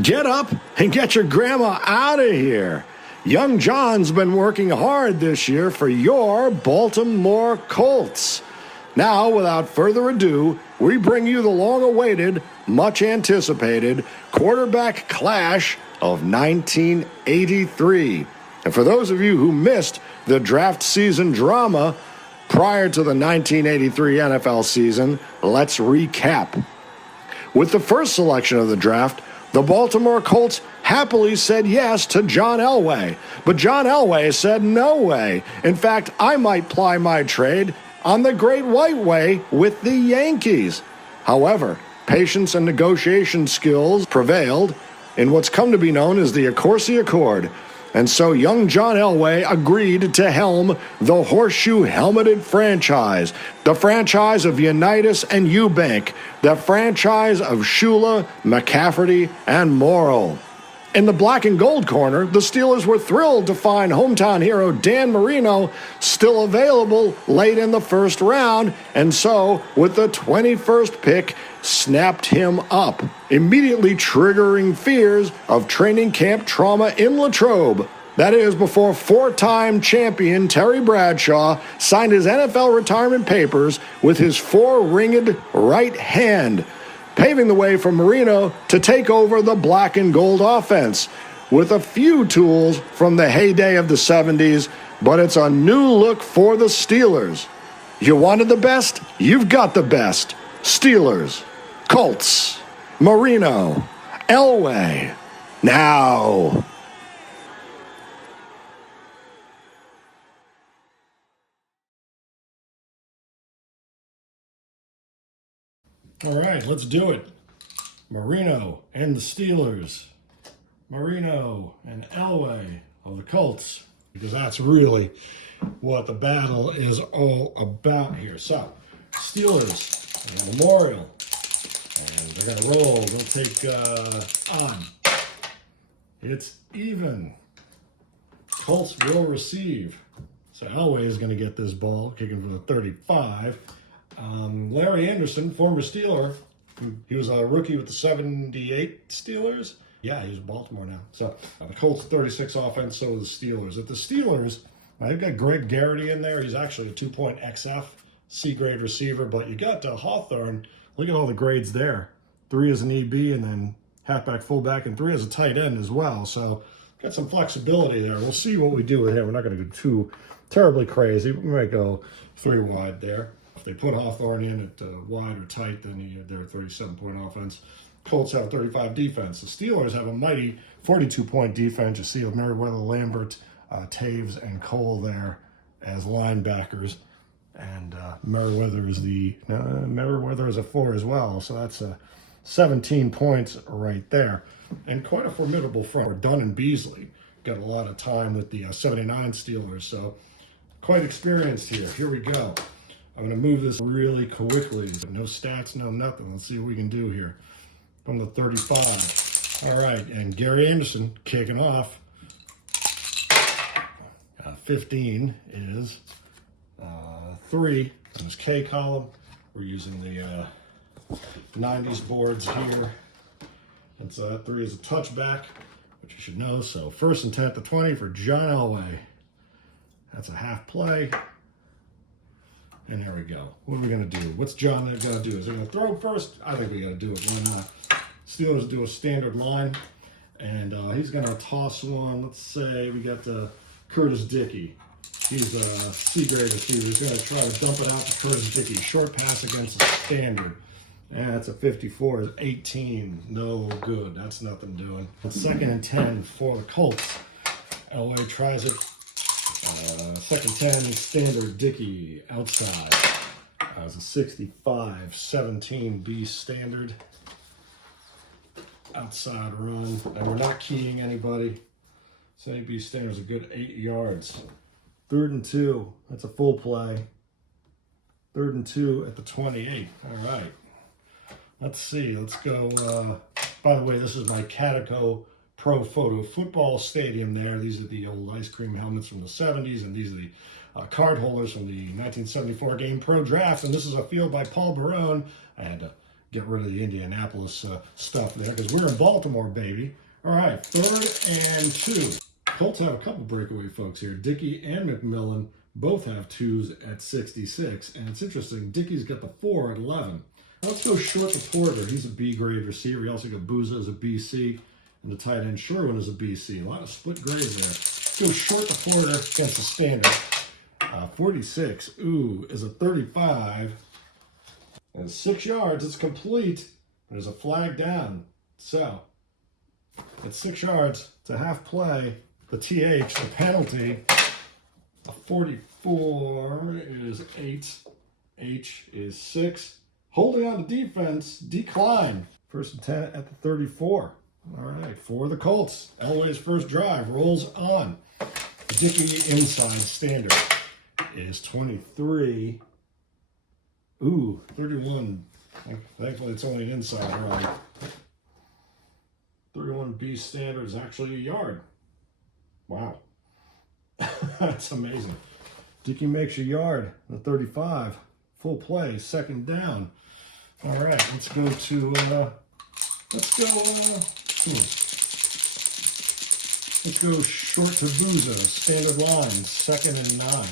Get up and get your grandma out of here. Young John's been working hard this year for your Baltimore Colts. Now, without further ado, we bring you the long-awaited, much-anticipated quarterback clash of 1983. And for those of you who missed the draft season drama prior to the 1983 NFL season, let's recap. With the first selection of the draft, the Baltimore Colts happily said yes to John Elway, but John Elway said no way. In fact, I might ply my trade on the Great White Way with the Yankees. However, patience and negotiation skills prevailed in what's come to be known as the Accorsi Accord. And so young John Elway agreed to helm the horseshoe-helmeted franchise, the franchise of Unitas and Eubank, the franchise of Shula, McCafferty, and Morrill. In the black and gold corner, the Steelers were thrilled to find hometown hero Dan Marino still available late in the first round, and so, with the 21st pick, snapped him up, immediately triggering fears of training camp trauma in Latrobe. That is, before four-time champion Terry Bradshaw signed his NFL retirement papers with his four-ringed right hand, paving the way for Marino to take over the black and gold offense with a few tools from the heyday of the 70s, but it's a new look for the Steelers. You wanted the best? You've got the best. Steelers, Colts, Marino, Elway. Now. All right, let's do it. Marino and the Steelers. Marino and Elway of the Colts. Because that's really what the battle is all about here. So, Steelers and Memorial. And they're going to roll. They'll take on. It's even. Colts will receive. So Elway is going to get this ball, kicking for the 35. Larry Anderson, former Steeler, he was a rookie with the 78 Steelers. Yeah, he's in Baltimore now. So the Colts 36 offense, so the Steelers. At the Steelers, they've got Greg Garrity in there. He's actually a 2-point XF, C-grade receiver. But you got Hawthorne. Look at all the grades there. 3 as an EB and then halfback, fullback, and 3 as a tight end as well. So got some flexibility there. We'll see what we do with him. We're not going to go too terribly crazy. We might go 3 wide there. If they put Hawthorne in at wide or tight, then they're a 37-point offense. Colts have 35 defense. The Steelers have a mighty 42-point defense. You see Meriwether, Lambert, Taves, and Cole there as linebackers. And Meriwether is a 4 as well. So that's 17 points right there. And quite a formidable front. Dunn and Beasley got a lot of time with the 79 Steelers. So quite experienced here. Here we go. I'm going to move this really quickly. No stats, no nothing. Let's see what we can do here. From the 35. All right, and Gary Anderson kicking off. 15 is 3 in his K column. We're using the 90s boards here. And so that 3 is a touchback, which you should know. So 1st and 10 at the 20 for John Elway. That's a half play. And there we go. What are we going to do? What's John going to do? Is he going to throw first? I think we got to do it. Why not? Steelers do a standard line. And he's going to toss one. Let's say we got Curtis Dickey. He's a C-grade receiver. He's going to try to dump it out to Curtis Dickey. Short pass against the standard. And that's a 54. Is 18. No good. That's nothing doing. 2nd and 10 for the Colts. Elway tries it. 2nd 10, standard Dickey outside. It's a 65, 17B standard. Outside run. And we're not keying anybody. 70B standard is a good 8 yards. 3rd and 2. That's a full play. 3rd and 2 at the 28. All right. Let's see. Let's go. By the way, this is my Catico Pro Photo Football Stadium there. These are the old ice cream helmets from the 70s, and these are the card holders from the 1974 Game Pro Draft. And this is a field by Paul Barone. I had to get rid of the Indianapolis stuff there because we're in Baltimore, baby. All right, 3rd and 2. Colts have a couple breakaway folks here. Dickey and McMillan both have 2s at 66. And it's interesting, Dickey's got the 4 at 11. Let's go short to Porter. He's a B-grade receiver. You also got Booza as a BC. And the tight end Sherwin is a BC. A lot of split grades there. Let's go short to Porter against the standard. 46, is a 35. And 6 yards, it's complete. There's a flag down. So, at 6 yards, it's a half play. The TH, the penalty, a 44 is 8. H is 6. Holding on to defense, decline. 1st and 10 at the 34. All right, for the Colts. Elway's first drive rolls on. Dickey inside standard is 23. 31. Thankfully, it's only an inside run. 31B standard is actually a yard. Wow. That's amazing. Dickey makes a yard. The 35. Full play. 2nd down. All right, let's go short to Booza. Standard line. 2nd and 9.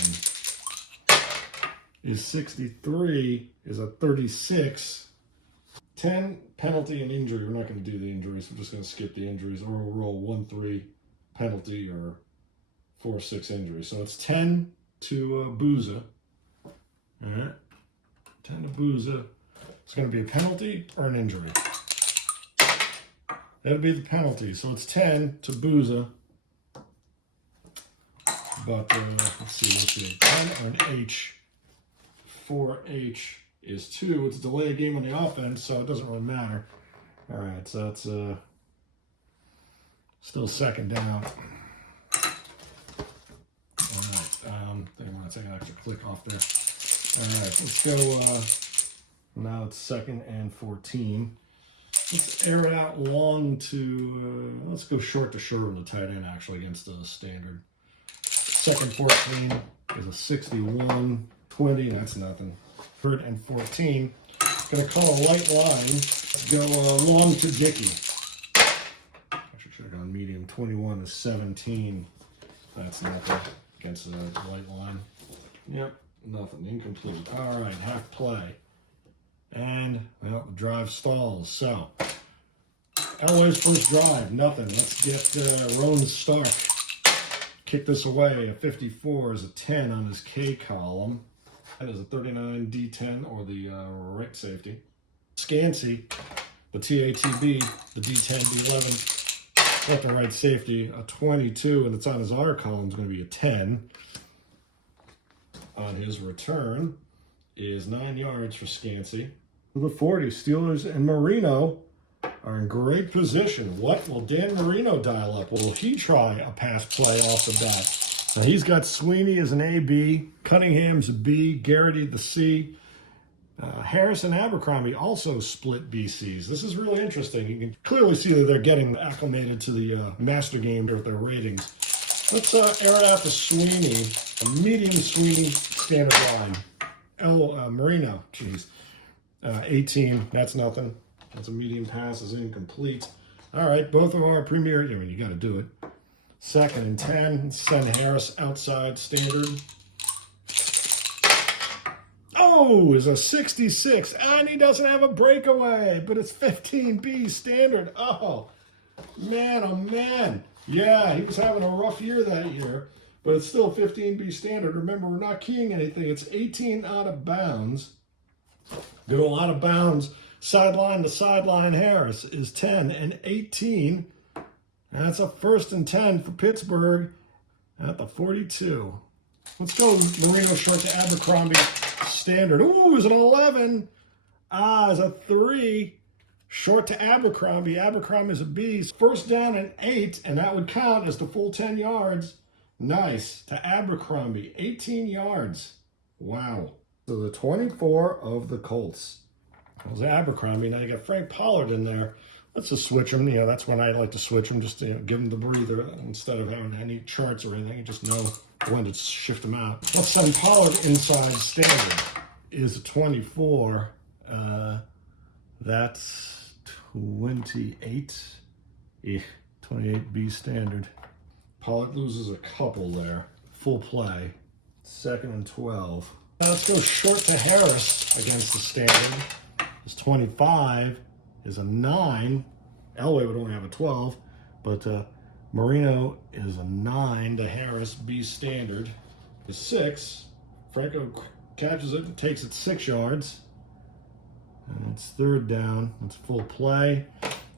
Is 63. Is a 36. 10 penalty and injury. We're not going to do the injuries. We're just going to skip the injuries. Or we'll roll 1-3 penalty or 4-6 injury. So it's 10 to Booza. All right. 10 to Booza. It's going to be a penalty or an injury. That'll be the penalty. So it's 10 to Booza. But let's see. 10 or an H. 4H is 2. It's a delay game on the offense, so it doesn't really matter. All right, so it's still 2nd down. All right, they want to take an extra click off there. All right, let's go. Now it's 2nd and 14. Let's air it out long to, let's go short to Sherwin, the tight end, actually, against the standard. 2nd 14 is a 61. 20, that's nothing. 3rd and 14. Going to call a light line. Let's go long to Dickey. Actually, should have gone medium. 21 is 17. That's nothing against the light line. Yep, nothing. Incomplete. All right, half play. And, well, the drive stalls. So, Elway's first drive, nothing. Let's get Roan Stark. Kick this away. A 54 is a 10 on his K column. That is a 39 D10 or the right safety. Scansey, the TATB, the D10, D11, left and right safety, a 22, and it's on his R column, is going to be a 10. On his return is 9 yards for Scansey. The 40, Steelers and Marino are in great position. What will Dan Marino dial up? Will he try a pass play off the bat? Now he's got Sweeney as an AB, Cunningham's a B, Garrity the C. Harris and Abercrombie also split BCs. This is really interesting. You can clearly see that they're getting acclimated to the master game here with their ratings. Let's air it out to Sweeney, a medium Sweeney standard line. Marino, 18, that's nothing. That's a medium pass, is incomplete. All right, both of our premier, I mean, you got to do it. 2nd and 10, send Harris outside standard. Oh, is a 66, and he doesn't have a breakaway, but it's 15B standard. Oh, man. Yeah, he was having a rough year that year, but it's still 15B standard. Remember, we're not keying anything. It's 18 out of bounds. Go out of bounds. Sideline to sideline Harris is 10 and 18. That's a 1st and 10 for Pittsburgh at the 42. Let's go Marino short to Abercrombie standard. Ooh, is an 11. Is a 3. Short to Abercrombie. Abercrombie is a B. 1st down and 8, and that would count as the full 10 yards. Nice. To Abercrombie, 18 yards. Wow. So the 24 of the Colts. That was Abercrombie. Now you got Frank Pollard in there. Let's just switch them. You know, that's when I like to switch them, just to give them the breather instead of having any charts or anything. You just know when to shift them out. Let's send Pollard inside standard. Is a 24. That's 28. Yeah, 28B standard. Pollard loses a couple there. Full play. 2nd and 12. Now let's go short to Harris against the standard. His 25 is a 9. Elway would only have a 12, but Marino is a 9 to Harris, B standard. His 6, Franco catches it and takes it 6 yards. And it's 3rd down. It's full play.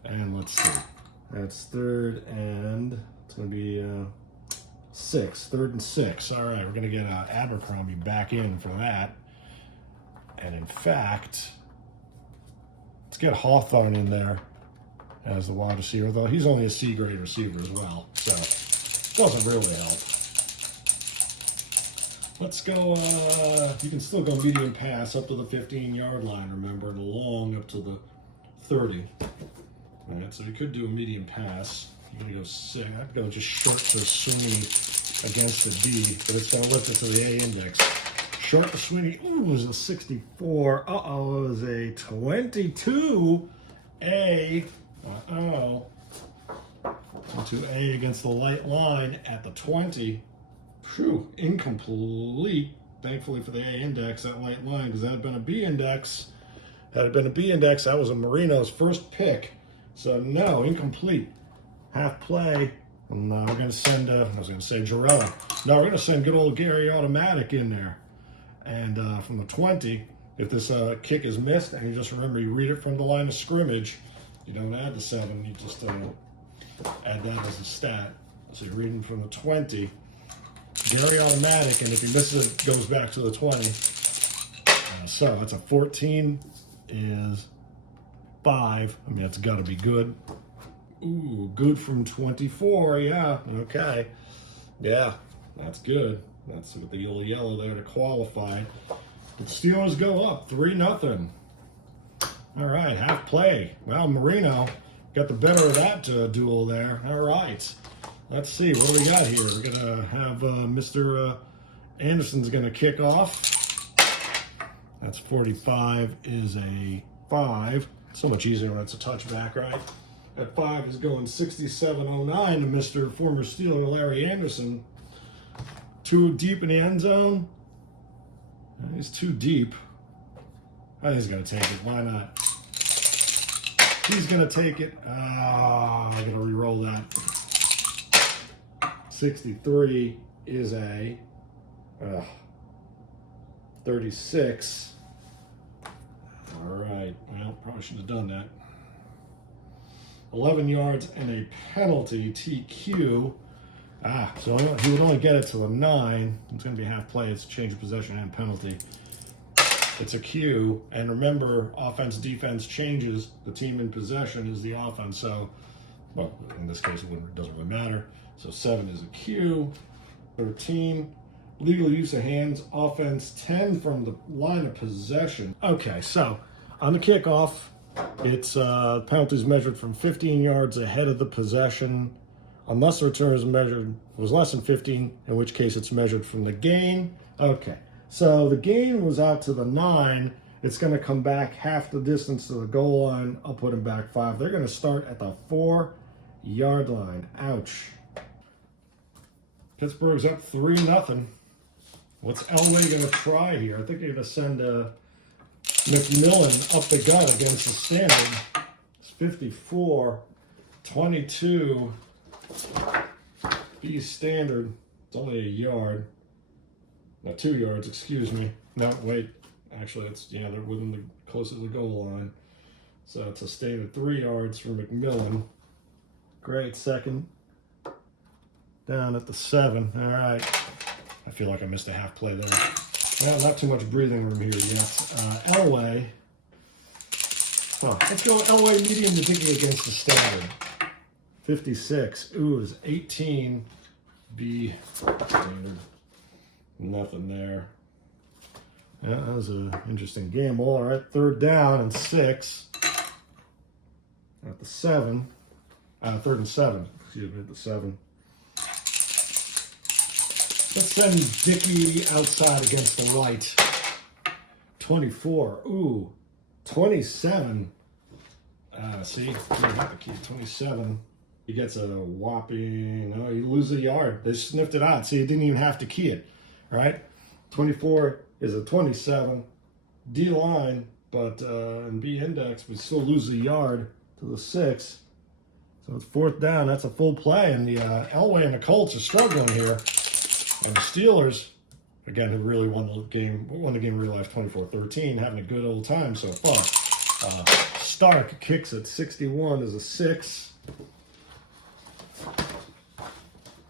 And let's see. That's 3rd and it's going to be 6. 3rd and 6. All right, we're going to get Abercrombie back in for that. And in fact, let's get Hawthorne in there as the wide receiver, though he's only a C-grade receiver as well, so it doesn't really help. Let's go, you can still go medium pass up to the 15-yard line, remember, and long up to the 30. All right, so you could do a medium pass. You're going to go 6. I'd go just short to Sweeney against the D, but it's going to lift it to the A index. Short to Sweeney. Ooh, it was a 64. Uh-oh, it was a 22. A. Uh-oh. 22A against the light line at the 20. Phew, incomplete. Thankfully for the A index, that light line, because that had been a B index. Had it been a B index, that was a Marino's first pick. So no, incomplete. Half play. And we're going to send, I was going to say Jarrell. No, we're going to send good old Gary Automatic in there. And from the 20, if this kick is missed, and you just remember, you read it from the line of scrimmage, you don't add the 7, you just add that as a stat. So you're reading from the 20. Gary Automatic, and if he misses it, goes back to the 20. So that's a 14 is 5. I mean, that's got to be good. Ooh, good from 24, yeah, okay. Yeah, that's good. That's with the little yellow there to qualify. The Steelers go up 3-0. All right, half play. Well, Marino got the better of that duel there. All right, let's see what do we got here. We're gonna have Mr. Anderson's gonna kick off. That's 45 is a 5. So much easier when it's a touchback, right? That 5 is going 67-09 to Mr. former Steeler Larry Anderson. Too deep in the end zone. He's too deep. I think he's going to take it. Why not? He's going to take it. I'm going to re-roll that. 63 is a 36. All right. Well, probably should have done that. 11 yards and a penalty, TQ. So he would only get it to the 9. It's going to be half play. It's a change of possession and penalty. It's a Q. And remember, offense, defense changes. The team in possession is the offense. So, well, in this case, it doesn't really matter. So 7 is a Q. 13, legal use of hands. Offense, 10 from the line of possession. Okay, so on the kickoff, it's penalty is measured from 15 yards ahead of the possession, unless the return is measured was less than 15, in which case it's measured from the gain. Okay, so the gain was out to the 9. It's going to come back half the distance to the goal line. I'll put him back 5. They're going to start at the 4-yard line. Ouch. Pittsburgh's up 3-0. What's Elway going to try here? I think they're going to send McMillan up the gut against the standard. It's 54, 22. B standard. It's only a yard. No, 2 yards, excuse me. No, wait. Actually, they're within the close to the goal line. So it's a standard 3 yards for McMillan. Great, second. Down at the 7. All right. I feel like I missed a half play there. Well, not too much breathing room here yet. Elway. Let's go Elway medium to Dickey against the standard. 56. Ooh, it was 18. B standard. Nothing there. Yeah, that was an interesting game. All right, 3rd down and 6. At the 7. 3rd and 7. Excuse me, at the 7. Let's send Dickey outside against the right. 24. Ooh, 27. See, you got the key 27. He gets a whopping, oh, he loses a yard. They sniffed it out. See, he didn't even have to key it, right? 24 is a 27. D line, but in B index, we still lose a yard to the 6. So it's 4th down. That's a full play. And the Elway and the Colts are struggling here. And the Steelers, again, who really won the game in real life 24-13, having a good old time so far. Stark kicks at 61 as a 6.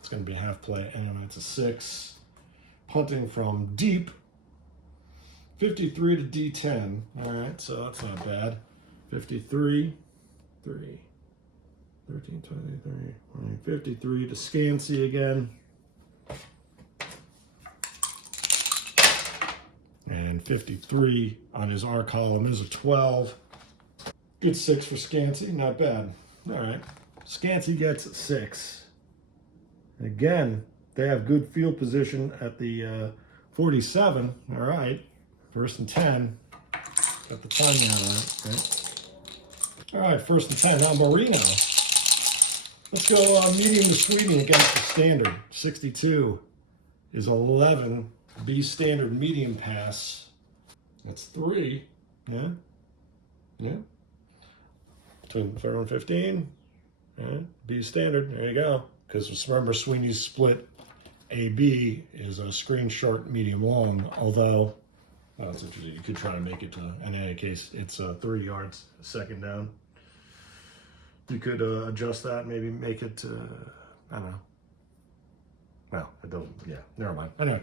It's going to be a half play, and it's a 6. Punting from deep, 53 to D10. All right, so that's not bad. 53, 3, 13, 23, 53 to Scansey again. And 53 on his R column is a 12. Good 6 for Scansey, not bad. All right, Scansey gets a 6. Again, they have good field position at the 47. All right, 1st and 10. Got the timeout on it, right? All right, 1st and 10. Now Marino. Let's go medium to Sweeney against the standard. 62 is 11. B standard medium pass. That's 3. Yeah. Yeah. Between 0 and 15. Yeah. B standard. There you go. Because remember, Sweeney's split AB is a screen short, medium long. Although, it's interesting. You could try to make it to, in any case, it's 3 yards, 2nd down. You could adjust that, maybe make it, I don't know. Well, it doesn't, yeah, never mind. Anyway,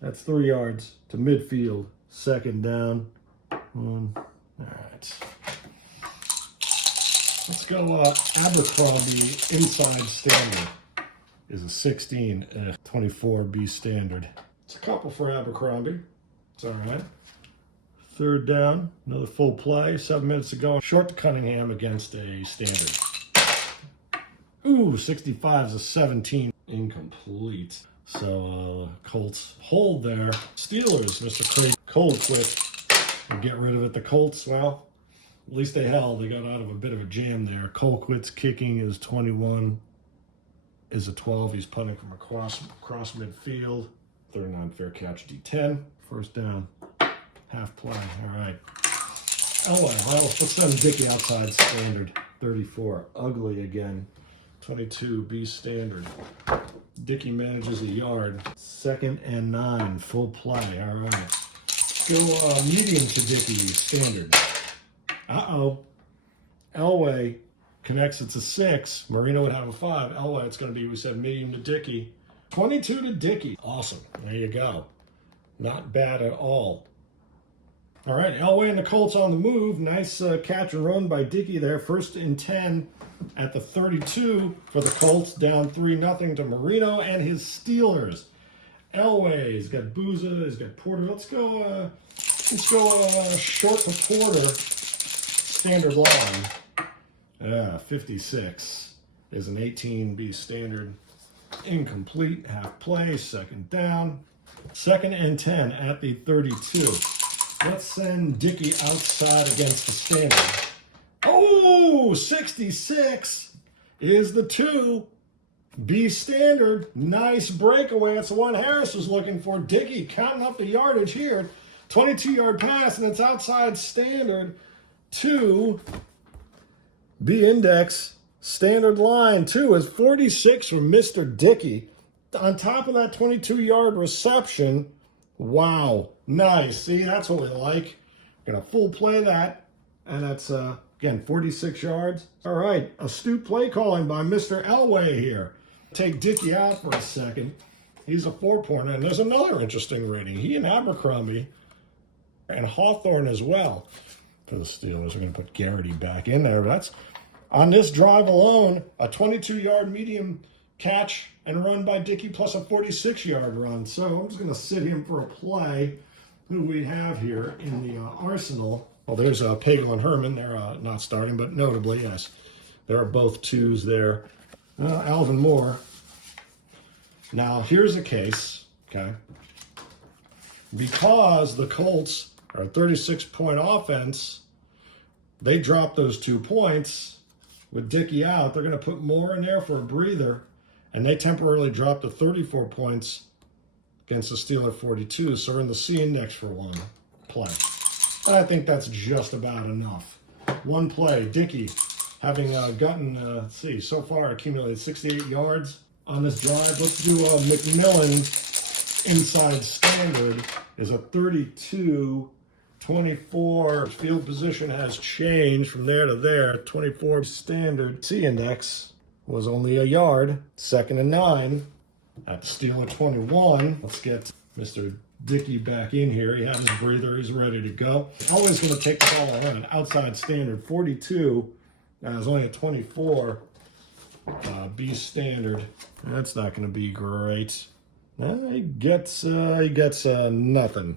that's 3 yards to midfield, 2nd down. 1. All right. Let's go Abercrombie inside standard is a 16, 24 B standard. It's a couple for Abercrombie. It's all right. 3rd down, another full play, 7 minutes to go. Short to Cunningham against a standard. Ooh, 65 is a 17. Incomplete. So Colts hold there. Steelers, Mr. Craig cold quit and get rid of it. The Colts, well, at least they held. They got out of a bit of a jam there. Colquitt's kicking is 21, is a 12. He's punting from across midfield. 39 fair catch, D10. 1st down, half play. All right. Elway, well, let's send Dickey outside standard. 34, ugly again. 22, B standard. Dickey manages a yard. 2nd and 9, full play. All right. Go medium to Dickey, standard. Uh-oh. Elway connects it to 6. Marino would have a 5. Elway, it's going to be, we said, medium to Dickey. 22 to Dickey. Awesome. There you go. Not bad at all. All right, Elway and the Colts on the move. Nice catch and run by Dickey there. 1st and 10 at the 32 for the Colts. Down 3-0 to Marino and his Steelers. Elway, he's got Booza, he's got Porter. Let's go short to Porter. Standard line. 56 is an 18 B standard. Incomplete, half play, 2nd down. 2nd and 10 at the 32. Let's send Dickey outside against the standard. Oh, 66 is the 2. B standard. Nice breakaway. That's the one Harris was looking for. Dickey counting up the yardage here. 22-yard pass, and it's outside standard. 2. B index. Standard line. 2 is 46 from Mr. Dickey. On top of that 22-yard reception. Wow. Nice. See, that's what we like. Gonna full play that. And that's, again, 46 yards. All right. Astute play calling by Mr. Elway here. Take Dickey out for a second. He's a 4-pointer. And there's another interesting rating. He and Abercrombie and Hawthorne as well. For the Steelers, we're going to put Garrity back in there. That's on this drive alone, a 22-yard medium catch and run by Dickey plus a 46-yard run. So I'm just going to sit him for a play. Who we have here in the arsenal? Well, there's Pagel and Herman. They're not starting, but notably, yes, there are both 2s there. Alvin Moore. Now, here's a case, okay? Because the Colts are a 36-point offense, They drop those 2 points with Dickey out. They're going to put more in there for a breather, and they temporarily drop to 34 points against the Steeler 42, so we're in the C index for 1 play. But I think that's just about enough. 1 play, Dickey having gotten, let's see, so far accumulated 68 yards on this drive. Let's do McMillan inside standard is a 32-24. Field position has changed from there to there. 24 standard. C index was only a yard. 2nd and 9 at the Steeler 21. Let's get Mr. Dickey back in here. He has his breather. He's ready to go. Always going to take the ball around. Outside standard 42. It's only a 24. B standard. That's not going to be great. He gets nothing.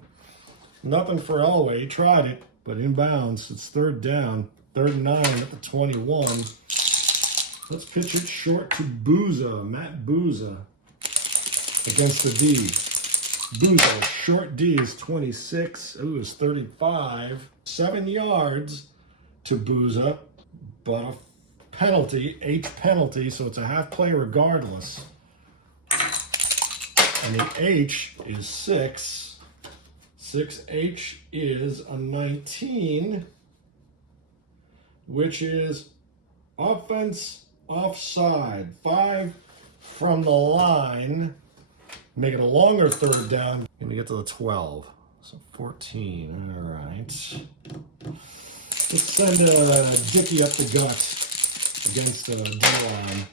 Nothing for Elway. He tried it, but inbounds. It's 3rd down. 3rd and 9 at the 21. Let's pitch it short to Booza. Matt Booza against the D. Booza, short D is 26. Ooh, it's 35. 7 yards to Booza, but a penalty, H penalty, so it's a half play regardless. And the H is 6. 6H is a 19, which is offense offside. 5 from the line. Make it a longer 3rd down. Gonna get to the 12. So 14. All right. Let's send Dickey up the gut against D-line.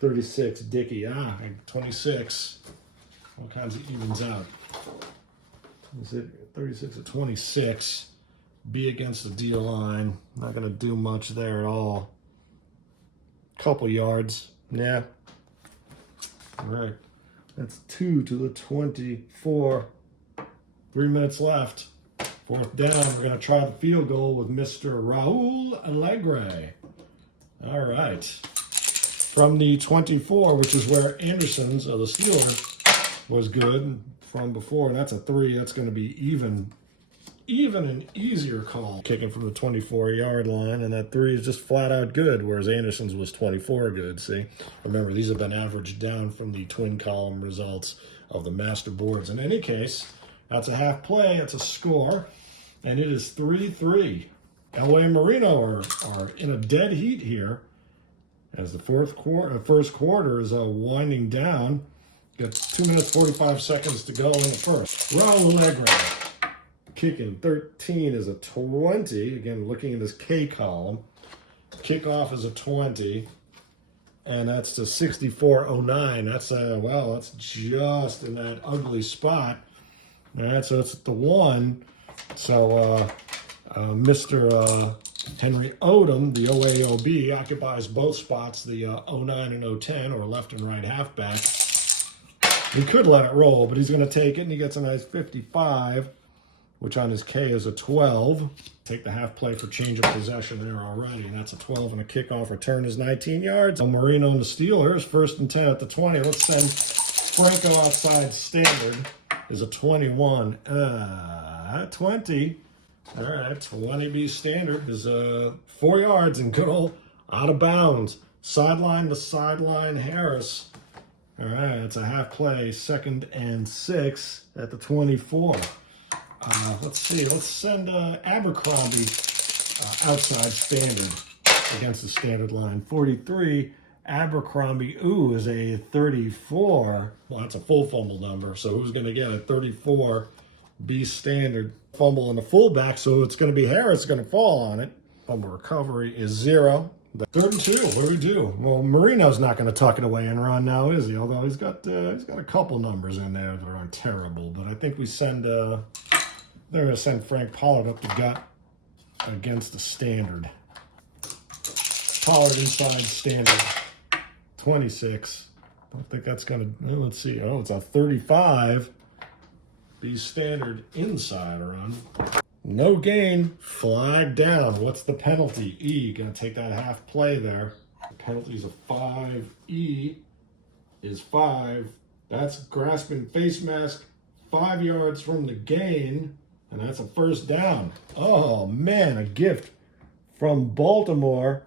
36, Dickey. 26. All kinds of evens out. Is it 36 to 26? B against the D line. Not going to do much there at all. Couple yards. Yeah. All right. That's 2 to the 24. 3 minutes left. 4th down. We're going to try the field goal with Mr. Raul Alegre. All right. From the 24, which is where Anderson's of the Steelers was good from before. That's a 3. That's going to be even an easier call. Kicking from the 24-yard line, and that 3 is just flat out good, whereas Anderson's was 24 good, see? Remember, these have been averaged down from the twin column results of the master boards. In any case, that's a half play. That's a score, and it is 3-3. Elway and Marino are in a dead heat here as the first quarter is winding down. Got 2 minutes, 45 seconds to go in the first. Raul Alegre kicking 13 is a 20. Again, looking at this K column. Kickoff is a 20. And that's to 64.09. That's, that's just in that ugly spot. All right, so it's at the 1. So Mr. Henry Odom, the OAOB, occupies both spots, the 09 and 010, or left and right halfback. He could let it roll, but he's going to take it, and he gets a nice 55, which on his K is a 12. Take the half play for change of possession there already, and that's a 12, and a kickoff return is 19 yards. Marino and the Steelers, 1st and 10 at the 20. Let's send Franco outside standard is a 21. 20. All right, 20B standard is 4 yards and good old out of bounds. Sideline to sideline Harris. All right, it's a half play, 2nd and 6 at the 24. Let's see, let's send Abercrombie outside standard against the standard line. 43, Abercrombie, is a 34. Well, that's a full fumble number, so who's going to get a 34 B standard? Fumble in the fullback, so it's going to be Harris going to fall on it. Fumble recovery is 0. The 3rd and 2, what do we do? Well, Marino's not going to tuck it away and run now, is he? Although he's got a couple numbers in there that aren't terrible, but I think we send they're going to send Frank Pollard up the gut against the standard. Pollard inside standard, 26. I don't think that's going to, let's see. Oh, it's a 35. B standard inside run. No gain, flag down. What's the penalty? E, gonna take that half play there. The penalty's a 5. E is 5. That's grasping face mask, 5 yards from the gain, and that's a 1st down. Oh man, a gift from Baltimore.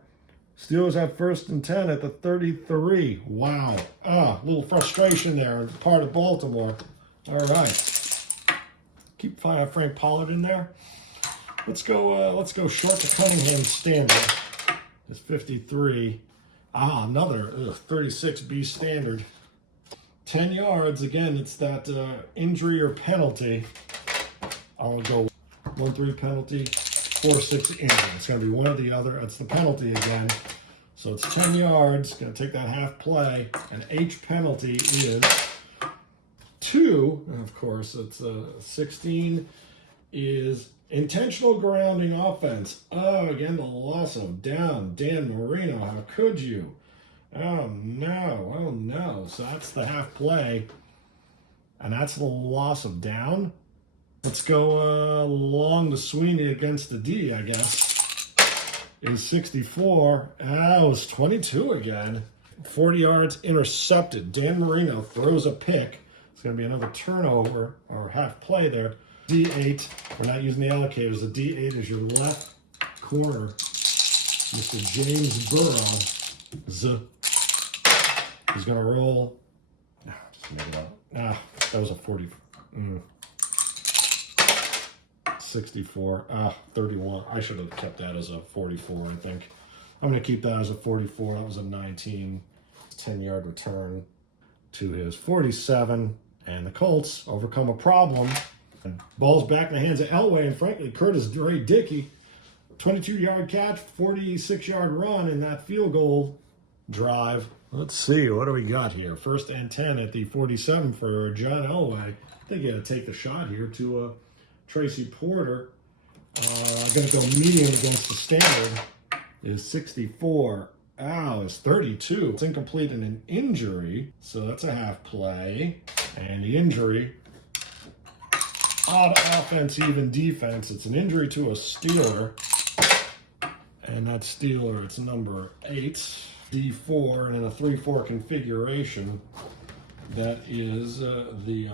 Steelers have 1st and 10 at the 33. Wow. A little frustration there on the part of Baltimore. All right. Keep Frank Pollard in there. Let's go short to Cunningham standard. It's 53. Another 36B standard. 10 yards. Again, it's that injury or penalty. I'll go 1-3 penalty, 4-6 injury. It's going to be one or the other. It's the penalty again. So it's 10 yards. Going to take that half play. And H penalty is 2. And of course, it's 16 is intentional grounding offense. Oh, again, the loss of down. Dan Marino, how could you? Oh, no. So that's the half play. And that's the loss of down. Let's go along to Sweeney against the D, I guess. Is 64. It was 22 again. 40 yards intercepted. Dan Marino throws a pick. It's going to be another turnover or half play there. D8. We're not using the allocators. The D8 is your left corner. Mr. James Burrow. He's going to roll. Just make it up. That was a 40. 64. 31. I should have kept that as a 44, I think. I'm going to keep that as a 44. That was a 19. 10-yard return to his 47. And the Colts overcome a problem. And ball's back in the hands of Elway, and frankly, Curtis Ray Dickey, 22-yard catch, 46-yard run in that field goal drive. Let's see, what do we got here? 1st and 10 at the 47 for John Elway. I think he had to take the shot here to Tracy Porter. I'm going to go medium against the standard. Is 64. Is 32. It's incomplete and an injury, so that's a half play. And the injury, odd offense, even defense. It's an injury to a Steeler. And that Steeler, it's number 8, D4, and in a 3-4 configuration. That is the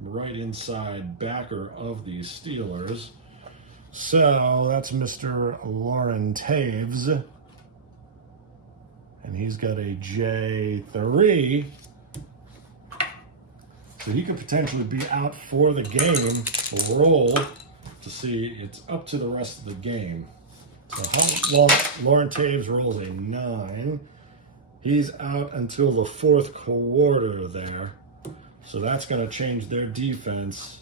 right inside backer of the Steelers. So that's Mr. Lauren Taves. And he's got a J3. So he could potentially be out for the game. Roll to see it's up to the rest of the game. So how long Lauren Taves rolls a 9. He's out until the 4th quarter there. So that's going to change their defense.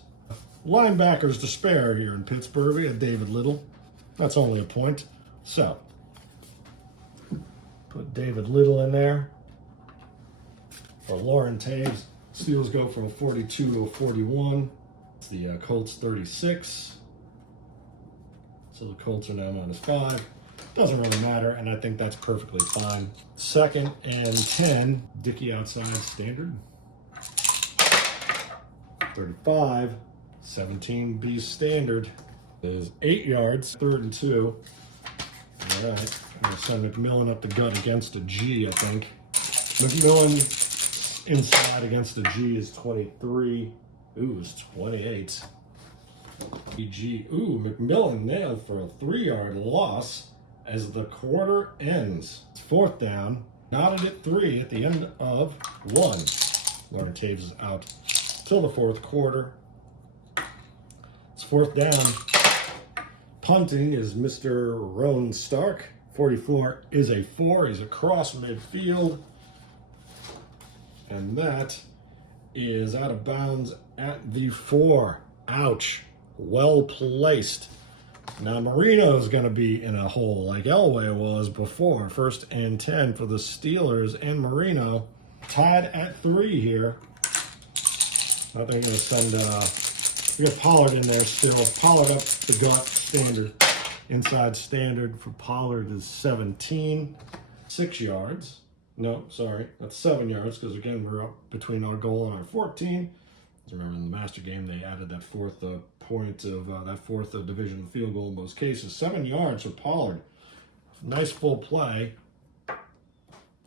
Linebackers to spare here in Pittsburgh. We have David Little. That's only a point. So put David Little in there. For Lauren Taves, Steelers go from a 42 to a 41. It's the Colts 36. So the Colts are now -5. Doesn't really matter, and I think that's perfectly fine. 2nd and 10. Dickey outside standard. 35. 17B standard. Is 8 yards. 3rd and 2. All right. I'm going to send McMillan up the gut against a G, I think. McMillan inside against a G is 23. Ooh, it's 28. EG. Ooh, McMillan nailed for a 3-yard loss as the quarter ends. It's 4th down. Knotted at 3 at the end of 1. Lauren Taves is out till the 4th quarter. It's 4th down. Punting is Mr. Roan Stark. 44 is a 4. He's across midfield. And that is out of bounds at the 4. Ouch. Well placed. Now Marino's going to be in a hole like Elway was before. 1st and 10 for the Steelers and Marino. Tied at 3 here. I think they're going to send we got Pollard in there still. Pollard up the gut standard. Inside standard for Pollard is 17. 6 yards. No, sorry. That's 7 yards because, again, we're up between our goal and our 14. Remember, in the Master game, they added that 4th point of that 4th division field goal in most cases. 7 yards for Pollard. Nice full play.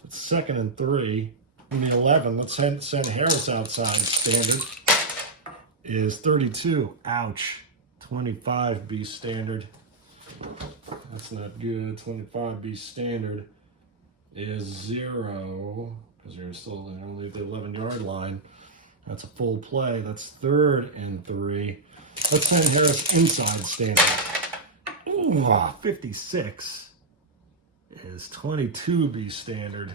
It's 2nd and 3. In the 11, let's send Harris outside standard. Is 32. Ouch. 25B standard. That's not good. 25 B standard is 0 because you're still only at the 11-yard line. That's a full play. That's 3rd and 3. Let's send Harris inside standard. Ooh, 56 is 22 B standard.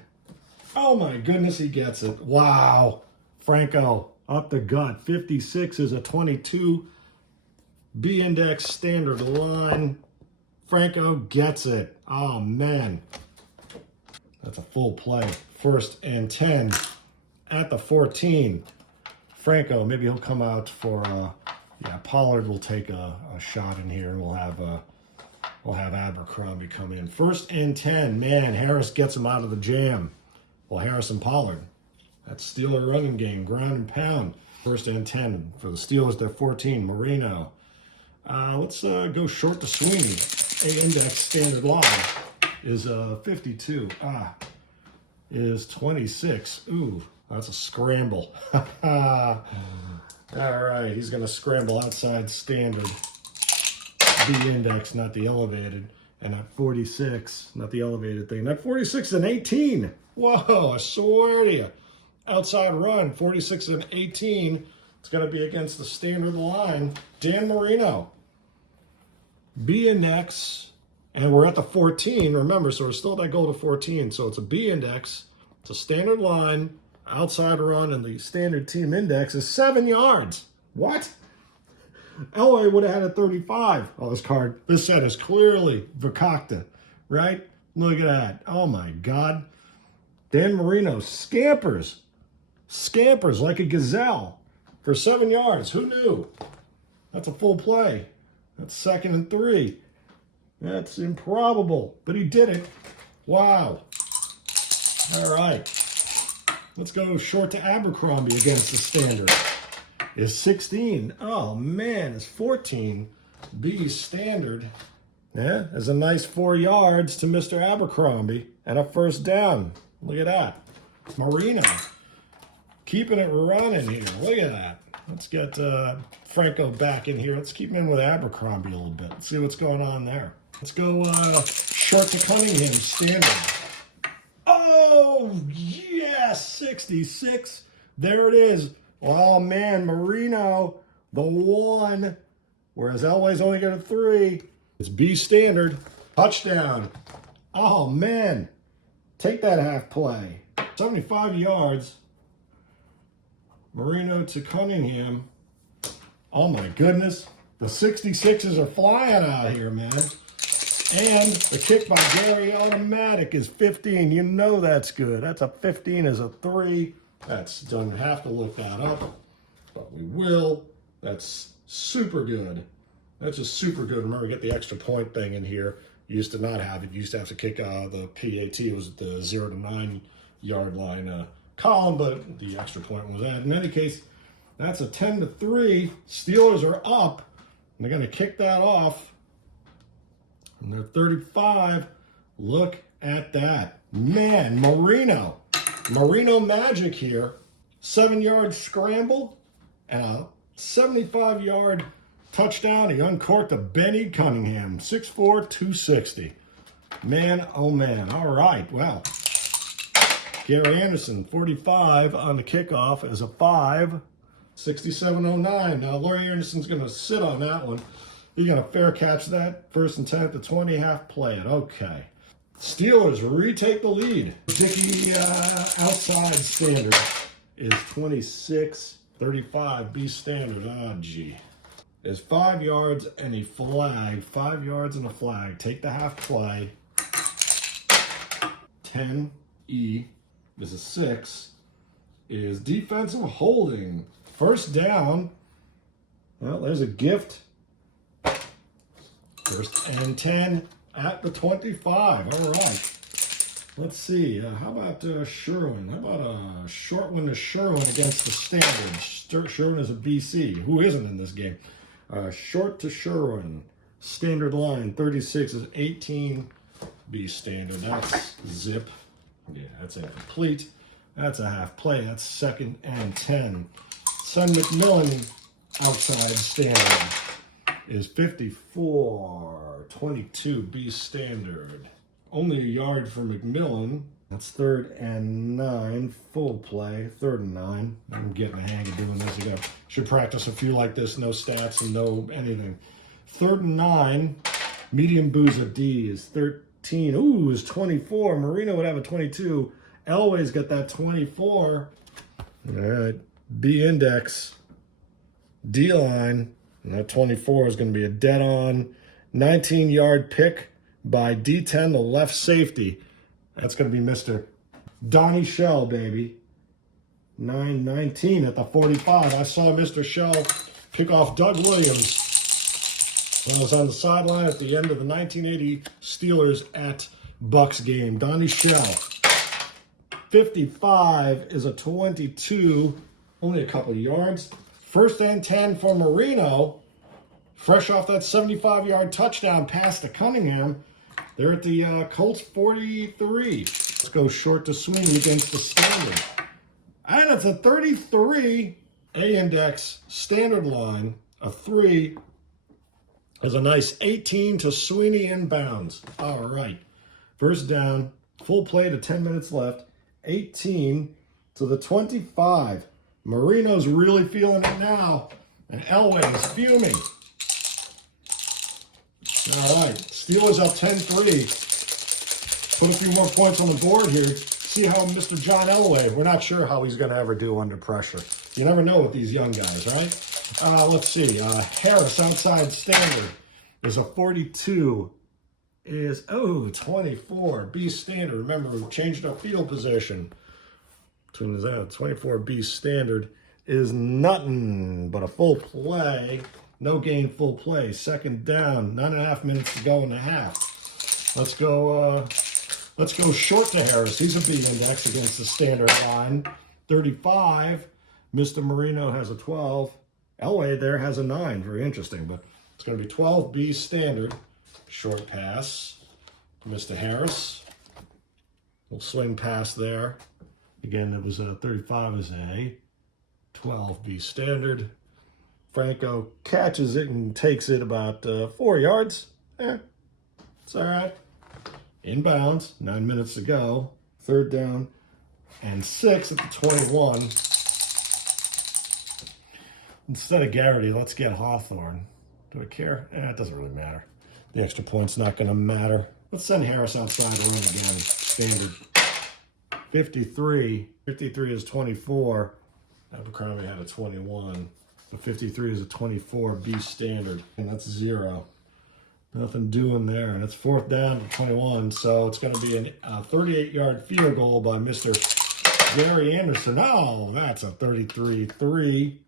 Oh my goodness, he gets it. Wow. Franco up the gut. 56 is a 22 B index standard line. Franco gets it. Oh man. That's a full play. 1st and 10 at the 14. Franco, maybe he'll come out for yeah, Pollard will take a shot in here, and we'll have Abercrombie come in. 1st and 10. Man, Harris gets him out of the jam. Well, Harris and Pollard. That's Steeler running game, ground and pound. 1st and 10 for the Steelers. They're 14. Marino. Let's go short to Sweeney. A index standard line is 52. Is 26. Ooh, that's a scramble. All right, he's going to scramble outside standard. B index, not the elevated. And at 46, not the elevated thing. At 46 and 18. Whoa, I swear to you. Outside run, 46 and 18. It's going to be against the standard line. Dan Marino. B index, and we're at the 14. Remember, so we're still at that goal to 14. So it's a B index. It's a standard line. Outside run, and the standard team index is 7 yards. What? Elway would have had a 35. Oh, this set is clearly Vakakta, right? Look at that. Oh, my God. Dan Marino scampers like a gazelle for 7 yards. Who knew? That's a full play. That's 2nd and 3. That's improbable, but he did it. Wow. All right. Let's go short to Abercrombie against the standard. Is 16. Oh, man, it's 14. B standard. Yeah, there's a nice 4 yards to Mr. Abercrombie and a 1st down. Look at that. Marino keeping it running here. Look at that. Let's get Franco back in here. Let's keep him in with Abercrombie a little bit. Let's see what's going on there. Let's go short to Cunningham standard. Oh, yes, 66. There it is. Oh, man, Marino, the 1, whereas Elway's only got a 3. It's B standard. Touchdown. Oh, man. Take that half play. 75 yards. Marino to Cunningham. Oh, my goodness. The 66s are flying out here, man. And the kick by Gary Automatic is 15. You know that's good. That's a 15 as a 3. That's, don't have to look that up, but we will. That's super good. That's just super good. Remember, get the extra point thing in here. You used to not have it. You used to have to kick the PAT. It was at the 0 to 9 yard line column, but the extra point was added. In any case, that's a 10 to 3. Steelers are up, and they're going to kick that off. And they're 35. Look at that. Man, Marino magic here. 7-yard scramble and a 75-yard touchdown. He uncorked a Benny Cunningham. 6'4", 260. Man, oh man. All right, well. Gary Anderson, 45 on the kickoff as a 5. 67.09. Now, Laurie Anderson's going to sit on that one. He's going to fair catch that. 1st and 10 at the 20, half play it. Okay. Steelers retake the lead. Dickey outside standard is 26. 35 B standard. Oh, gee. Is 5 yards and a flag. 5 yards and a flag. Take the half play. 10 E is a 6. Is defensive holding. 1st down. Well, there's a gift. 1st and 10 at the 25. All right. Let's see. How about Sherwin? How about a short one to Sherwin against the standard? Sherwin is a BC. Who isn't in this game? Short to Sherwin. Standard line. 36 is 18. B standard. That's zip. Yeah, that's incomplete. That's a half play. That's 2nd and 10. Send McMillan outside standard. is 54, 22, B standard. Only a yard for McMillan. That's 3rd and 9, full play, 3rd and 9. I'm getting the hang of doing this. Should practice a few like this, no stats and no anything. 3rd and 9, medium boozer D is 13. Ooh, is 24. Marino would have a 22. Elway's got that 24. All right, B index, D line, and that 24 is going to be a dead on 19-yard pick by D10, the left safety. That's going to be Mr. Donnie Shell, baby. 9-19 at the 45. I saw Mr. Shell pick off Doug Williams when I was on the sideline at the end of the 1980 Steelers at Bucks game. Donnie Shell. 55 is a 22, only a couple of yards. 1st and 10 for Marino. Fresh off that 75-yard touchdown pass to Cunningham. They're at the Colts 43. Let's go short to Sweeney against the standard. And it's a 33 A index standard line. A 3 is a nice 18 to Sweeney inbounds. All right. 1st down, full play to 10 minutes left. 18 to the 25. Marino's really feeling it now. And Elway is fuming. All right, Steelers up 10-3. Put a few more points on the board here. See how Mr. John Elway, we're not sure how he's going to ever do under pressure. You never know with these young guys, right? Let's see. Harris outside standard is a 42. Is, 24. B standard. Remember, we've changed our field position. Between that, 24 B standard is nothing but a full play. No gain, full play. 2nd down, 9.5 minutes to go in the half. Let's go short to Harris. He's a B index against the standard line. 35. Mr. Marino has a 12. Elway there has a 9. Very interesting, but it's going to be 12 B standard. Short pass. Mr. Harris. Little swing pass there. Again, it was a 35 is a 12 B standard. Franco catches it and takes it about 4 yards. It's all right. Inbounds, 9 minutes to go. 3rd down and 6 at the 21. Instead of Garrity, let's get Hawthorne. Do I care? It doesn't really matter. The extra point's not going to matter. Let's send Harris outside the ring again. Standard. 53. 53 is 24. Abercrombie had a 21. The 53 is a 24 B standard, and that's 0. Nothing doing there, and it's 4th down to 21, so it's going to be a 38-yard field goal by Mr. Gary Anderson. Oh, that's a 33-3,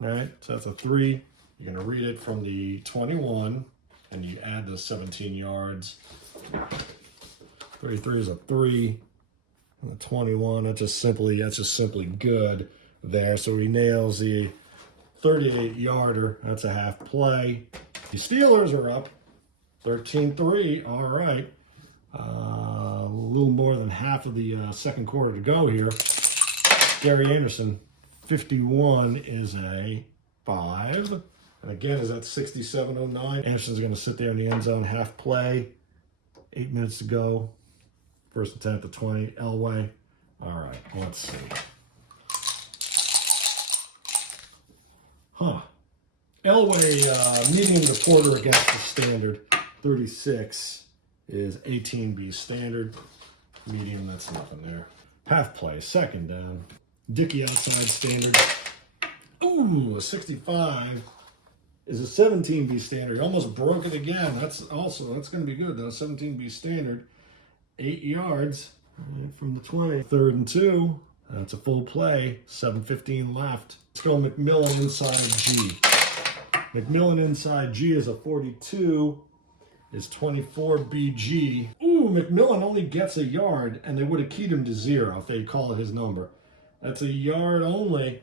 right? So that's a 3. You're going to read it from the 21, and you add the 17 yards. 33 is a 3, and the 21, that's just simply good there. So he nails the 38-yarder. That's a half play. The Steelers are up 13-3. All right. A little more than half of the second quarter to go here. Gary Anderson, 51 is a 5. And again, is that 67-09. Anderson's going to sit there in the end zone, half play. 8 minutes to go. 1st and 10 at the 20. Elway. All right, let's see. Elway, medium reporter against the standard. 36 is 18 B standard. Medium, that's nothing there. Half play, 2nd down. Dickey outside standard. Ooh, a 65 is a 17 B standard. Almost broke it again. That's going to be good though. 17 B standard. 8 yards from the 20. 3rd and 2. That's a full play. 7:15 left. Let's go McMillan inside G. McMillan inside G is a 42. Is 24 BG. Ooh, McMillan only gets a yard, and they would have keyed him to 0 if they call it his number. That's a yard only.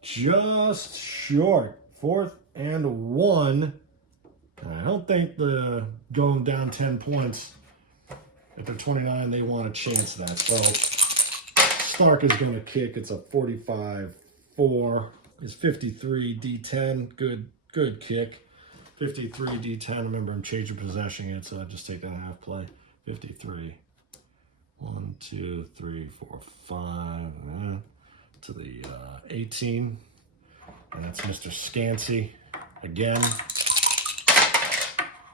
Just short. 4th and 1. I don't think the going down 10 points at the 29, they want to chance that. So Stark is going to kick. It's a 45-4. It's 53 D10. Good kick. 53 D10. Remember, I'm changing possession it, so I just take that half play. 53. 1, 2, 3, 4, 5. To the 18. And that's Mr. Scansy again.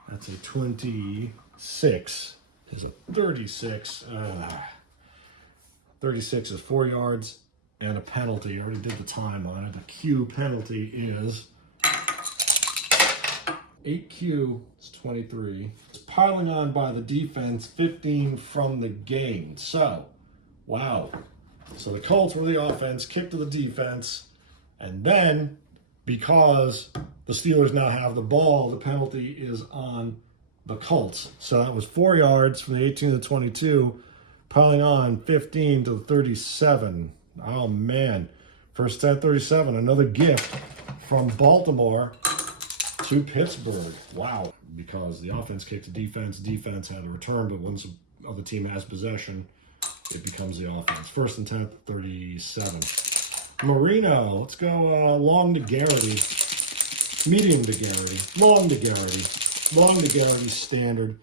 That's a 26. Is a 36. 36 is 4 yards and a penalty. I already did the time on it. The Q penalty is 8Q. It's 23. It's piling on by the defense, 15 from the game. So, wow. So the Colts were the offense, kicked to the defense, and then because the Steelers now have the ball, the penalty is on the Colts. So that was 4 yards from the 18 to the 22, piling on 15 to the 37. Oh, man. First 10, 37. Another gift from Baltimore to Pittsburgh. Wow. Because the offense kicked the defense. Defense had a return, but once the other team has possession, it becomes the offense. First and 10, 37. Marino. Let's go long to Garrity. Medium to Garrity. Long to Garrity. Long to Garrity standard.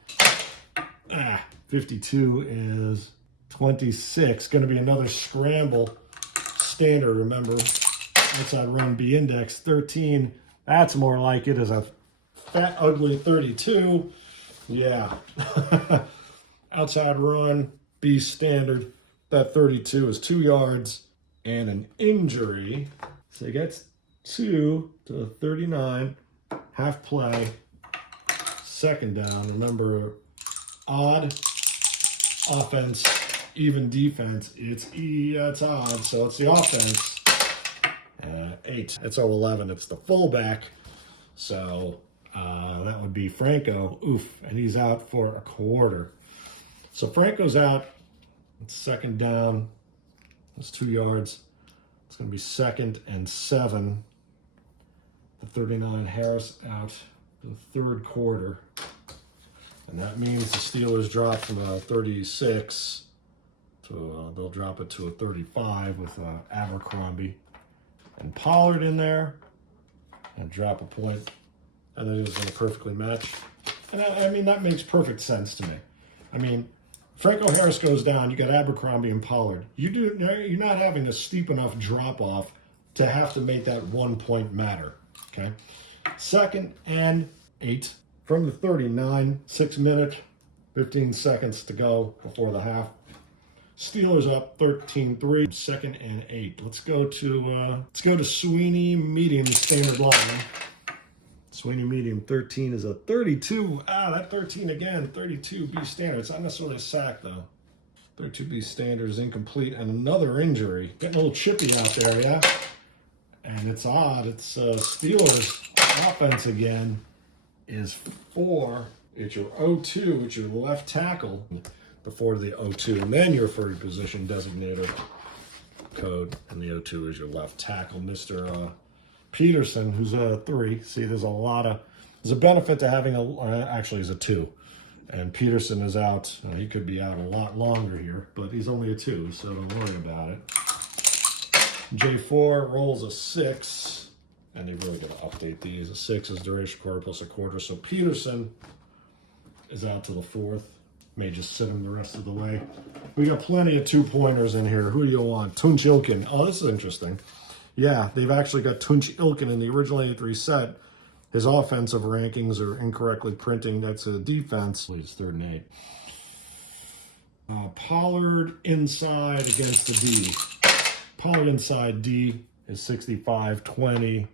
52 is 26. Going to be another scramble. Standard, remember. Outside run B index. 13. That's more like it as a fat, ugly 32. Yeah. Outside run B standard. That 32 is 2 yards and an injury. So he gets 2 to the 39. Half play. Second down. Remember, odd offense, even defense. It's odd, so it's the offense. 8. It's 11. It's the fullback. So that would be Franco. Oof. And he's out for a quarter. So Franco's out. It's second down. It's 2 yards. It's going to be 2nd and 7. The 39. Harris out for the third quarter. And that means the Steelers drop from a 36 to, they'll drop it to a 35 with Abercrombie and Pollard in there, and drop a point, and then it was going to perfectly match. And I mean, that makes perfect sense to me. I mean, Franco Harris goes down, you got Abercrombie and Pollard. You're not having a steep enough drop-off to have to make that 1 point matter, okay? 2nd and 8 from the 39, 6 minutes, 15 seconds to go before the half. Steelers up 13-3, 2nd and 8. Let's go to Sweeney medium standard line. Sweeney medium 13 is a 32. That 13 again, 32 B standard. It's not necessarily a sack though. 32 B standard is incomplete, and another injury. Getting a little chippy out there, yeah. And it's odd. It's Steelers offense again is 4. It's your 0-2. It's your left tackle. Before the 0-2, and then your free position designator code, and the 0-2 is your left tackle, Mr. Peterson, who's a 3. See, there's a benefit to having actually he's a 2, and Peterson is out. He could be out a lot longer here, but he's only a 2, so don't worry about it. J4 rolls a 6, and they're really going to update these. A 6 is duration quarter plus a quarter, so Peterson is out to the 4th. May just sit him the rest of the way. We got plenty of 2-pointers in here. Who do you want? Tunch Ilkin. Oh, this is interesting. Yeah, they've actually got Tunch Ilkin in the original 83 set. His offensive rankings are incorrectly printing. That's a defense. It's 3rd and 8. Pollard inside against the D. Pollard inside D is 65-20.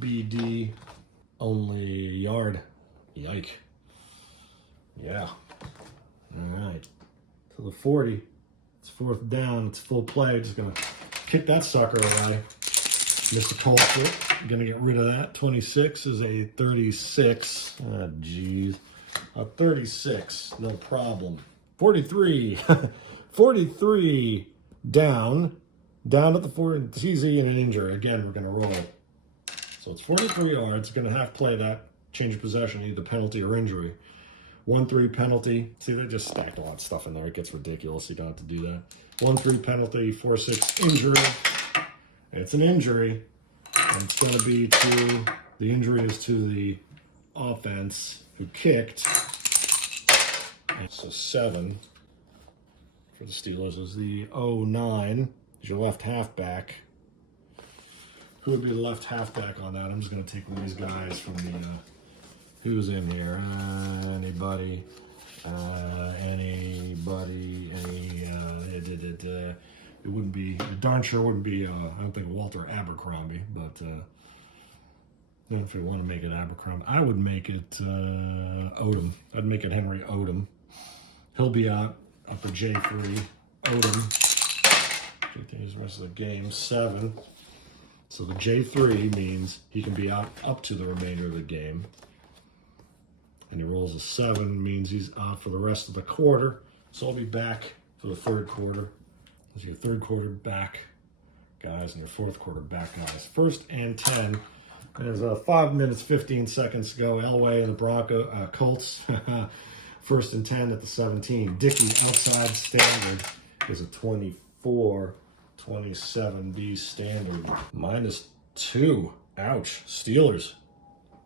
BD only a yard. Yike. Yeah. All right, to the 40. It's 4th down. It's full play. Just going to kick that sucker away. Mr. Colts, going to get rid of that. 26 is a 36. Oh, geez. A 36, no problem. 43. 43 down. Down at the 4. TZ and an injury. Again, we're going to roll. So it's 43 yards. Going to have to play that. Change of possession, either penalty or injury. 1-3 penalty. See, they just stacked a lot of stuff in there. It gets ridiculous. You don't have to do that. 1-3 penalty, 4-6 injury. It's an injury. And it's going to be to, the injury is to the offense who kicked. So 7 for the Steelers is the 09 is your left halfback. Who would be the left halfback on that? I'm just going to take one of these guys from the, who's in here? Anybody, it wouldn't be, darn sure wouldn't be, I don't think Walter Abercrombie, but if you want to make it Abercrombie, I would make it Odom. I'd make it Henry Odom. He'll be out for J3. Odom. Continues the rest of the game. 7. So the J3 means he can be out up to the remainder of the game. And he rolls a 7, means he's out for the rest of the quarter. So I'll be back for the third quarter. There's your third quarter back guys and your fourth quarter back guys. 1st and 10. There's 5 minutes, 15 seconds to go. Elway and the Broncos, Colts. 1st and 10 at the 17. Dickey outside standard is a 24. 27B standard. -2. Ouch. Steelers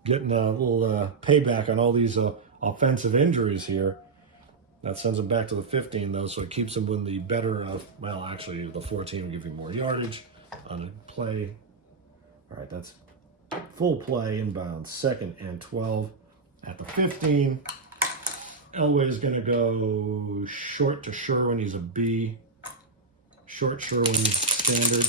getting a little payback on all these offensive injuries here. That sends them back to the 15, though, so it keeps them in the better of, well, actually, the 14 will give you more yardage on the play. All right, that's full play inbound. 2nd and 12 at the 15. Elway is going to go short to Sherwin. He's a B. Short Sherwin standard.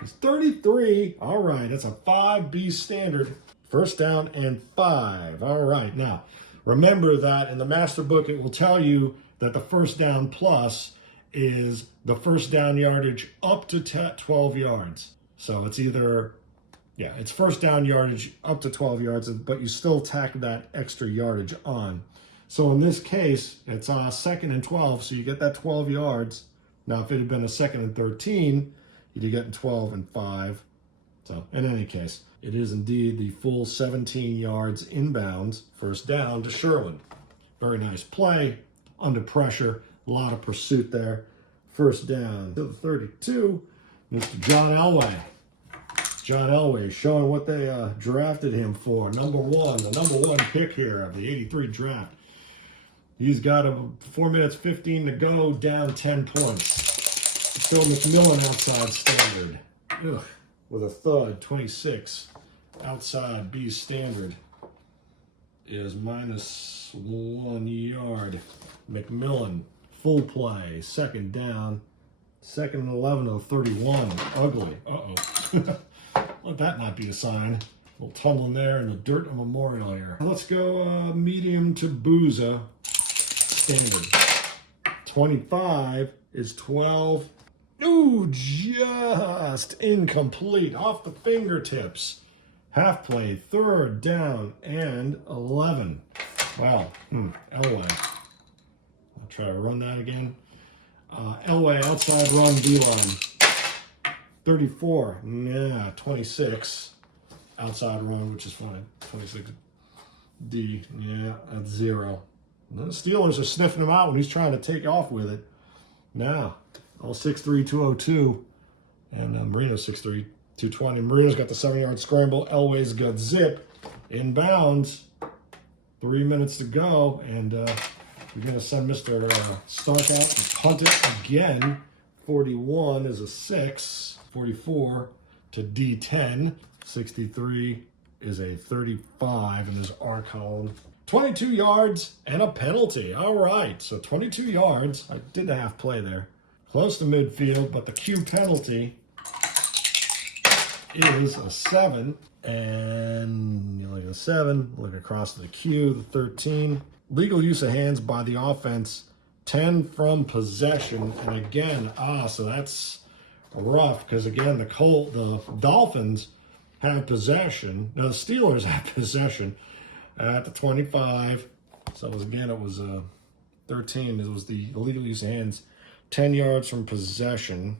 He's 33. All right, that's a 5B standard. 1st down and 5. All right, now remember that in the master book, it will tell you that the 1st down plus is the 1st down yardage up to 12 yards. So it's either, yeah, it's 1st down yardage up to 12 yards, but you still tack that extra yardage on. So in this case, it's 2nd and 12, so you get that 12 yards. Now, if it had been a 2nd and 13, you'd be getting 12 and 5. So, in any case, it is indeed the full 17 yards inbounds, 1st down to Sherwin. Very nice play, under pressure, a lot of pursuit there. 1st down to the 32, Mr. John Elway. John Elway showing what they drafted him for. The number 1 pick here of the 83 draft. He's got 4 minutes, 15 to go, down 10 points. Phil McMillan outside standard. Ugh. With a thud, 26. Outside B standard is -1 yard. McMillan, full play, 2nd down. 2nd and 11 of 31. Ugly. Uh-oh. Let that not be a sign. A little tumbling there in the dirt of Memorial here. Let's go medium to Booza. Standard. 25 is 12. Ooh, just incomplete. Off the fingertips. Half play, 3rd down and 11. Wow. Elway. I'll try to run that again. Elway outside run D-line. 34. Yeah, 26. Outside run, which is fine. 26 D. Yeah, that's 0. The Steelers are sniffing him out when he's trying to take off with it. Now, all 6'3", 202. And Marino's 6'3", 220. Marino's got the 7-yard scramble. Elway's got zip. Inbounds. 3 minutes to go. And we're going to send Mr. Stark out to punt it again. 41 is a 6. 44 to D10. 63 is a 35 in his R column. 22 yards and a penalty. All right, so 22 yards. I did the half play there. Close to midfield, but the Q penalty is a 7. And you look at the 7, look across to the Q, the 13. Legal use of hands by the offense, 10 from possession. And again, so that's rough because, again, the Dolphins have possession. Now, the Steelers have possession at the 25. So, it was 13. It was the illegal use of hands, 10 yards from possession.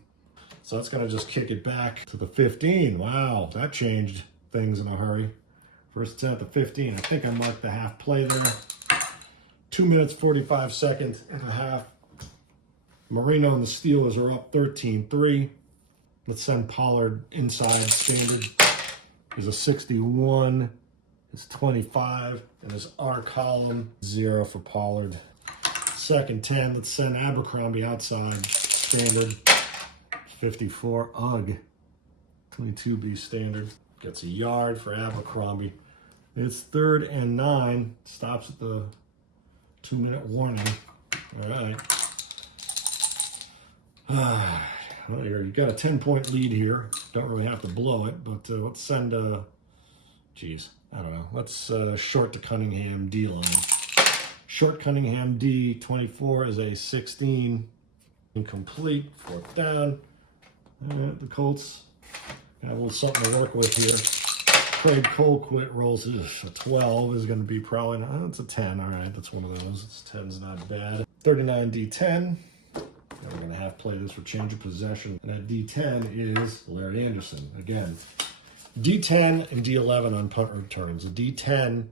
So that's going to just kick it back to the 15. Wow, that changed things in a hurry. 1st 10 at the 15. I think I marked the half play there. 2 minutes, 45 seconds and a half. Marino and the Steelers are up 13-3. Let's send Pollard inside. Standard is a 61. is 25, and his R column, 0 for Pollard. Second 10, let's send Abercrombie outside, standard, 54, Ugh, 22B standard. Gets a yard for Abercrombie. It's 3rd and 9, stops at the 2-minute warning. All right. Well, you've got a 10-point lead here. Don't really have to blow it, but let's send geez, I don't know. Let's short to Cunningham D line. Short Cunningham D, 24 is a 16. Incomplete, 4th down. The Colts have a little something to work with here. Craig Colquitt rolls a 12 is going to be probably, it's a 10. All right, that's one of those. It's 10's not bad. 39 D10. Now we're going to have to play this for change of possession. And that D10 is Larry Anderson. Again, D10 and D11 on punt returns. The D10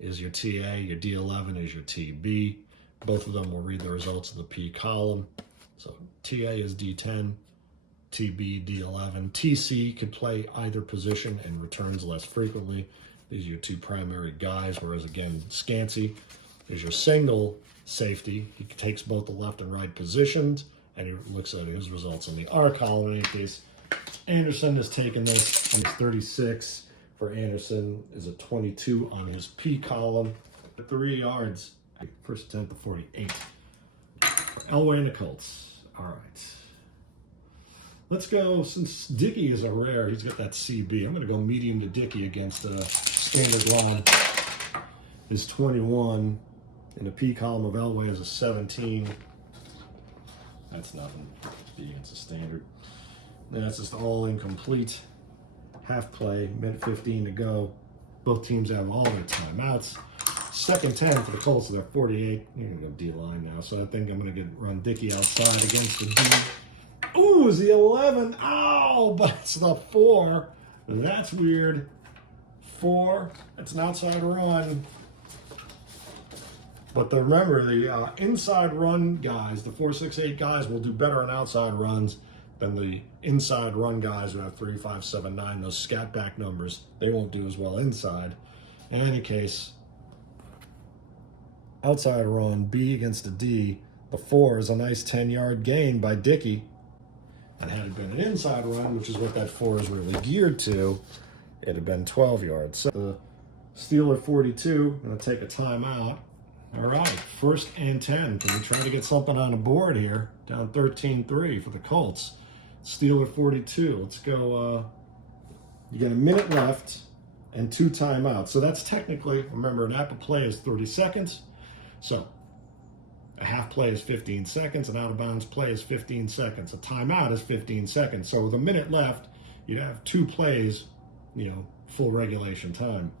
is your TA, your D11 is your TB. Both of them will read the results of the P column. So TA is D10, TB, D11. TC could play either position and returns less frequently. These are your two primary guys, whereas again, Scansey is your single safety. He takes both the left and right positions, and he looks at his results in the R column. In any case, Anderson has taken this, and it's 36 for Anderson is a 22 on his P column. 3 yards, first attempt to 48. Elway and the Colts. All right. Let's go, since Dickey is a rare, he's got that CB. I'm going to go medium to Dickey against the standard line. Is 21. And the P column of Elway is a 17. That's nothing. B against the standard. That's just all incomplete. Half play, minute 15 to go. Both teams have all their timeouts. Second 10 for the Colts, they're 48. You're going to go D-line now, so I think I'm going to run Dickey outside against the D. Ooh, is the 11. Ow, but it's the 4. That's weird. 4, that's an outside run. But remember, the inside run guys, the 4-6-8 guys, will do better on outside runs than the inside run guys who have 3, 5, 7, 9. Those scat back numbers, they won't do as well inside. In any case, outside run, B against a D. The 4 is a nice 10-yard gain by Dickey. And had it been an inside run, which is what that 4 is really geared to, it'd have been 12 yards. So the Steeler 42, going to take a timeout. All right, 1st and 10. Can we try to get something on the board here? Down 13-3 for the Colts. Steeler 42. Let's go. You get a minute left and 2 timeouts. So that's technically, remember, an APBA play is 30 seconds. So a half play is 15 seconds. An out-of-bounds play is 15 seconds. A timeout is 15 seconds. So with a minute left, you'd have 2 plays, full regulation time.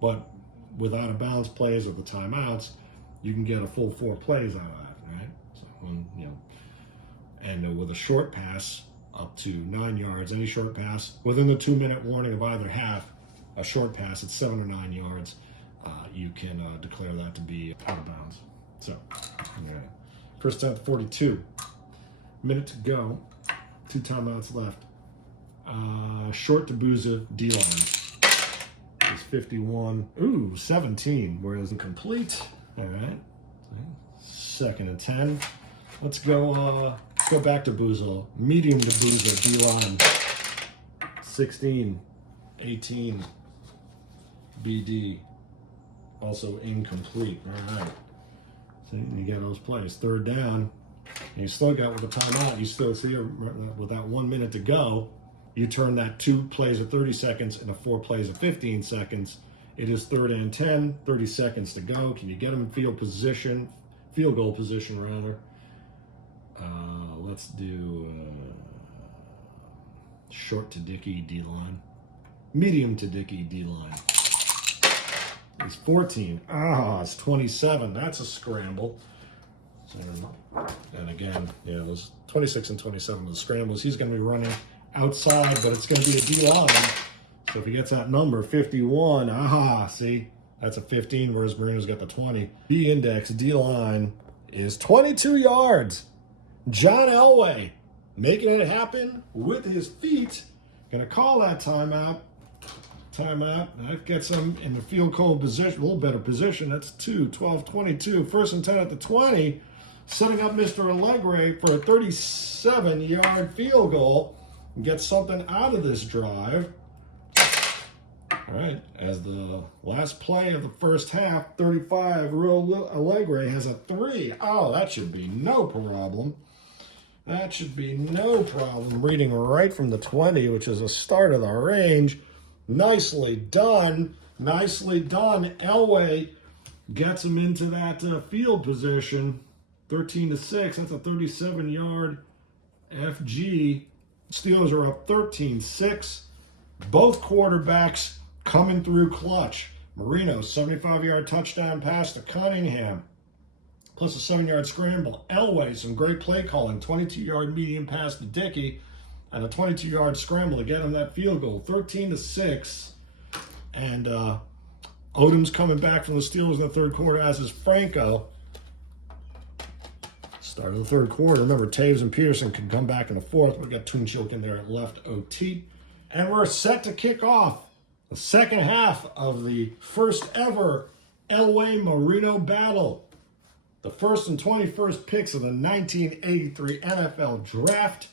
But with out-of-bounds plays or the timeouts, you can get a full 4 plays out of that, right? So, and with a short pass up to 9 yards, any short pass within the 2-minute warning of either half, a short pass at 7 or 9 yards, you can declare that to be out of bounds. So, first attempt 42, minute to go, 2 timeouts left. Short to Booza, D-line. Is 51. Ooh, 17, whereas incomplete. All right. 2nd and 10. Let's go back to Booza. Medium to Booza, D-line. 16, 18, BD. Also incomplete. All right. So you get those plays. 3rd down. And you still got with the timeout, you still see with that 1 minute to go, you turn that 2 plays at 30 seconds into 4 plays at 15 seconds. It is 3rd and 10, 30 seconds to go. Can you get them in field goal position rather? Let's do short to Dickey D-line. Medium to Dickey D-line. It's 14. It's 27. That's a scramble. And again, those 26 and 27 are the scrambles. He's going to be running outside, but it's going to be a D-line. So if he gets that number, 51, see? That's a 15, whereas Marino's got the 20. B-index, D-line is 22 yards. John Elway making it happen with his feet. Going to call that timeout. Timeout. That gets them in the field goal position, a little better position. That's 2, 12, 22. First and 10 at the 20. Setting up Mr. Elway for a 37-yard field goal. And get something out of this drive. All right, as the last play of the first half, 35, Elway has a 3. Oh, that should be no problem. That should be no problem. Reading right from the 20, which is a start of the range. Nicely done. Nicely done. Elway gets him into that field position. 13-6. That's a 37-yard FG. Steelers are up 13-6. Both quarterbacks coming through clutch. Marino, 75-yard touchdown pass to Cunningham, plus a 7-yard scramble. Elway, some great play calling, 22-yard medium pass to Dickey, and a 22-yard scramble to get him that field goal. 13-6. And Odom's coming back from the Steelers in the third quarter, as is Franco. Start of the third quarter. Remember, Taves and Peterson can come back in the fourth. We've got Tunchilk in there at left OT. And we're set to kick off the second half of the first ever Elway Marino battle. The first and 21st picks of the 1983 NFL Draft.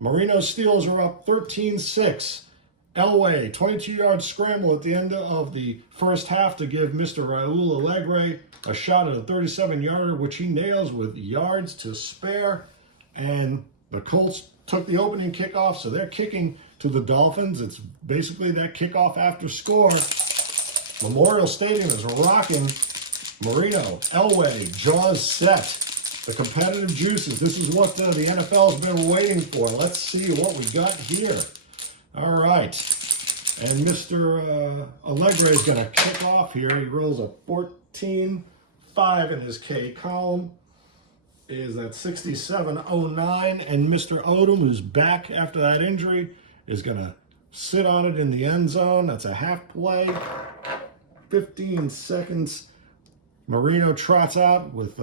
Marino Steelers are up 13-6. Elway, 22-yard scramble at the end of the first half to give Mr. Raul Allegre a shot at a 37-yarder, which he nails with yards to spare. And the Colts took the opening kickoff, so they're kicking to the Dolphins. It's basically that kickoff after score. Memorial Stadium is rocking. Marino, Elway, jaws set. The competitive juices. This is what the NFL's been waiting for. Let's see what we got here. All right. And Mr. Allegre is going to kick off here. He rolls a 14-5 in his K column. Is at 67.09. And Mr. Odom, who's back after that injury, is going to sit on it in the end zone. That's a half play. 15 seconds. Marino trots out with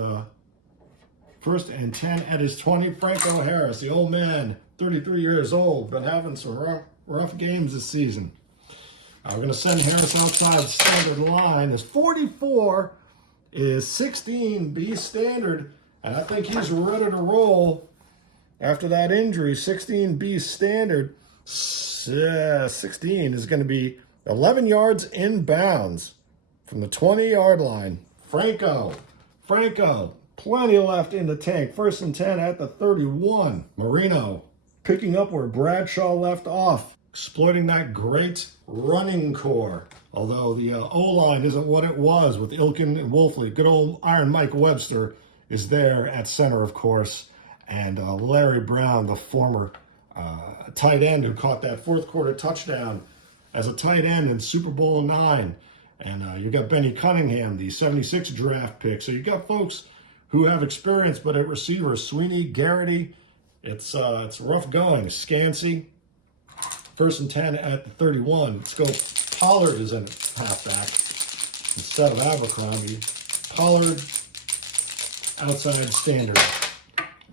first and 10 at his 20. Franco Harris, the old man, 33 years old, been having some rough games this season. We're going to send Harris outside standard line. His 44 is 16B standard, and I think he's ready to roll after that injury. 16B standard. 16 is going to be 11 yards inbounds from the 20-yard line. Franco, plenty left in the tank. First and 10 at the 31. Marino picking up where Bradshaw left off, exploiting that great running core. Although the O-line isn't what it was with Ilkin and Wolfley. Good old Iron Mike Webster is there at center, of course. And Larry Brown, the former tight end who caught that fourth quarter touchdown as a tight end in Super Bowl IX. And you got Benny Cunningham, the 76 draft pick. So you got folks who have experience, but at receiver, Sweeney, Garrity, it's rough going. Scansey, first and 10 at the 31. Let's go. Pollard is in halfback instead of Abercrombie. Pollard, outside standard.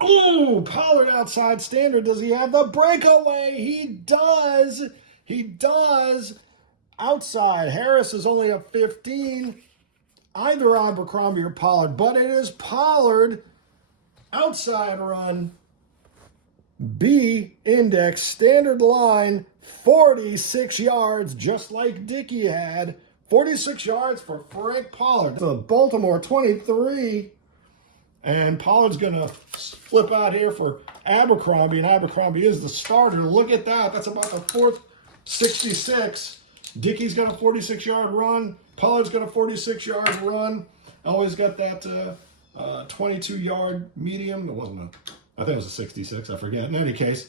Ooh, Pollard outside standard. Does he have the breakaway? He does. He does. Outside. Harris is only a 15. Either Abercrombie or Pollard, but it is Pollard. Outside run. B index standard line. 46 yards, just like Dickey had. 46 yards for Frank Pollard. The Baltimore 23. And Pollard's going to flip out here for Abercrombie, and Abercrombie is the starter. Look at that. That's about the fourth 66. Dickey's got a 46-yard run. Pollard's got a 46-yard run. Always got that 22-yard medium. It wasn't I think it was a 66. I forget. In any case,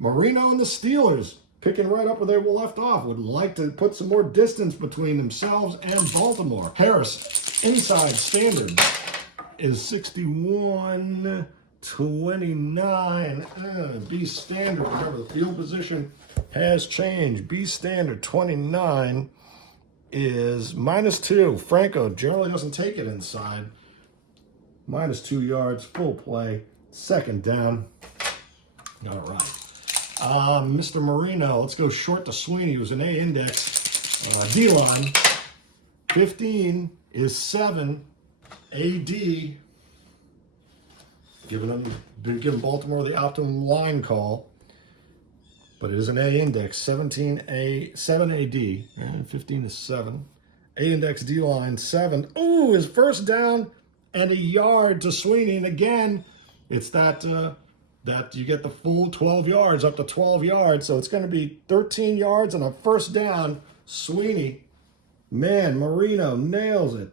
Marino and the Steelers picking right up where they were left off. Would like to put some more distance between themselves and Baltimore. Harris, inside standard, is 61-29. B standard. Remember, the field position has changed. B standard 29 is -2. Franco generally doesn't take it inside. -2 yards, full play, second down. All right. Mr. Marino, let's go short to Sweeney, who's an A index. D-line, 15 is 7. AD, giving Baltimore the optimum line call. But it is an A index, 17A, 7 AD, and 15 is 7. A index D-line, 7. Ooh, his first down and a yard to Sweeney. And again, it's that you get the full 12 yards, up to 12 yards. So it's going to be 13 yards and a first down. Sweeney, man, Marino nails it.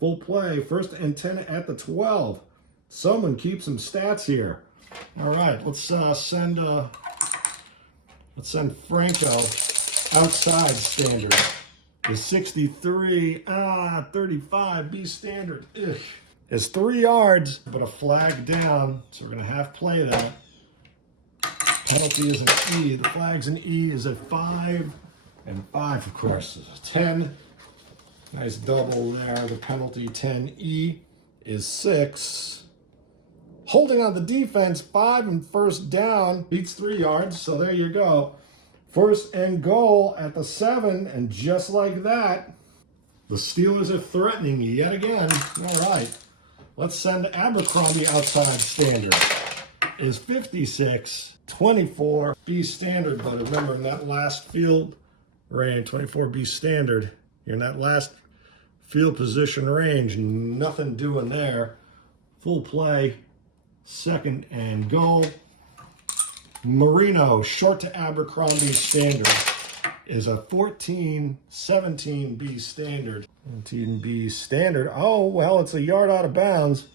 Full play, first and 10 at the 12. Someone keep some stats here. All right, let's send Franco outside standard. Is 63, 35, B standard. Ugh. It's 3 yards, but a flag down, so we're gonna half play that. Penalty is an E. The flag's an E is at 5, and 5, of course, is a 10. Nice double there. The penalty 10E is 6. Holding on the defense, 5 and first down. Beats 3 yards, so there you go. First and goal at the 7, and just like that, the Steelers are threatening yet again. All right, let's send Abercrombie outside standard. Is 56, 24, B standard, but remember in that last field range, 24 B standard, you're in that last field position range, nothing doing there. Full play, second and goal. Marino, short to Abercrombie standard, is a 14, 17 B standard. 17 B standard, oh, well, it's a yard out of bounds.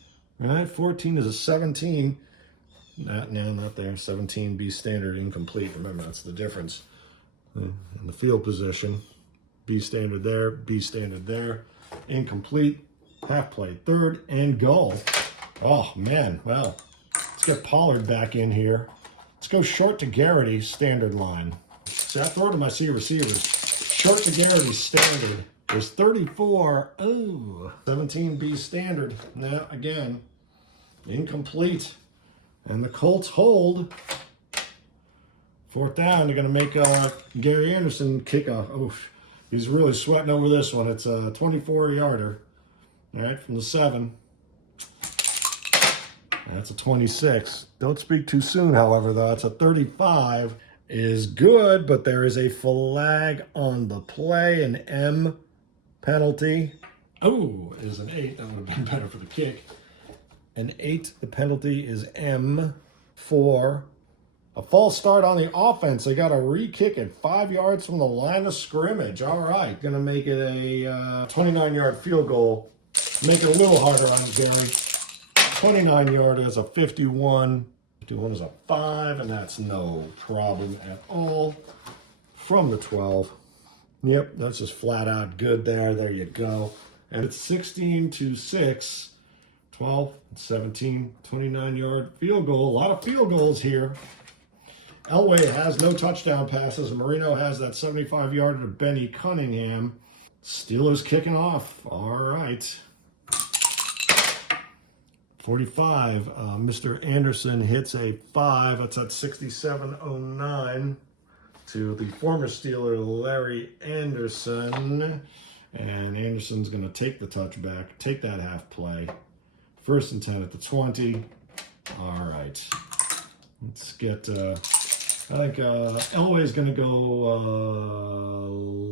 All right, 14 is a 17. Not there, 17 B standard, incomplete. Remember, that's the difference in the field position. B standard there, B standard there, incomplete. Half play, third and goal. Oh, man, well, let's get Pollard back in here. Let's go short to Garrity, standard line. See, I throw to my C receivers. Short to Garrity, standard, is 34. Oh, 17B standard. Now, again, incomplete. And the Colts hold. Fourth down, they're going to make Gary Anderson kick a... Oh, he's really sweating over this one. It's a 24-yarder. All right, from the 7. That's a 26. Don't speak too soon, however, though. It's a 35. Is good, but there is a flag on the play, an M penalty. Oh, it is an 8. That would have been better for the kick. An 8, the penalty is M for a false start on the offense. They got a re-kick at 5 yards from the line of scrimmage. All right, going to make it a 29-yard field goal. Make it a little harder on Gary. 29-yard is a 51. 51 is a 5, and that's no problem at all. From the 12. Yep, that's just flat out good there. There you go. And it's 16-6. 12, 17, 29-yard field goal. A lot of field goals here. Elway has no touchdown passes. Marino has that 75-yarder to Benny Cunningham. Steelers kicking off. All right. 45. Mr. Anderson hits a 5. That's at 67.09 to the former Steeler, Larry Anderson. And Anderson's going to take the touchback, take that half play. First and 10 at the 20. All right. Let's get, I think Elway is going to go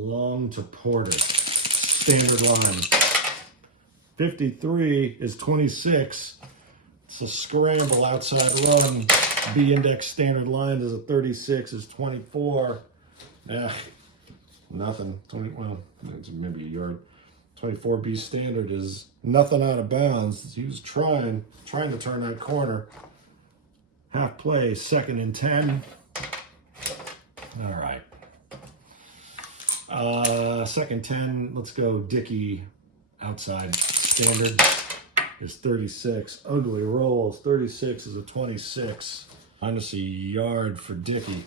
long to Porter. Standard line. 53 is 26. It's a scramble outside run. B index standard line is a 36 is 24. Nothing. 20, well, it's maybe a yard. 24B standard is nothing out of bounds. He was trying to turn that corner. Half play, second and 10. All right. Second 10, let's go Dickey outside. Standard is 36. Ugly rolls. 36 is a 26. Minus a yard for Dickey.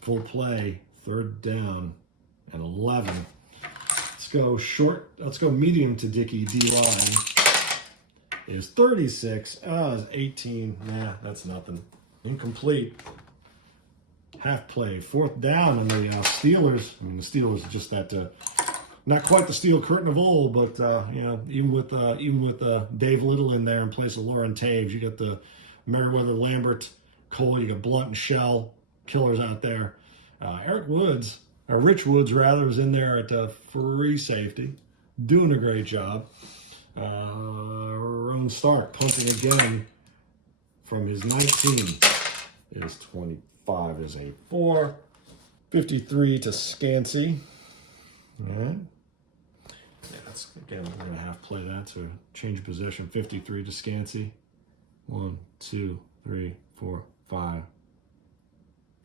Full play, third down, and 11. Let's go short. Let's go medium to Dickey. D-line is 36. Is 18. Nah, that's nothing. Incomplete. half play. 4th down on the Steelers. I mean, the Steelers are just that, not quite the steel curtain of old, but you know, even with Dave Little in there in place of Lauren Taves, you got the Meriwether, Lambert, Cole, you got Blunt and Shell, killers out there. Rich Woods rather, is in there at free safety, doing a great job. Ron Stark punting again from his 19. Is 25 is a 4. 53 to Scansey. All right. Yeah, again, we're going to half play that to change position. 53 to Scansey. 1, 2, 3, 4, 5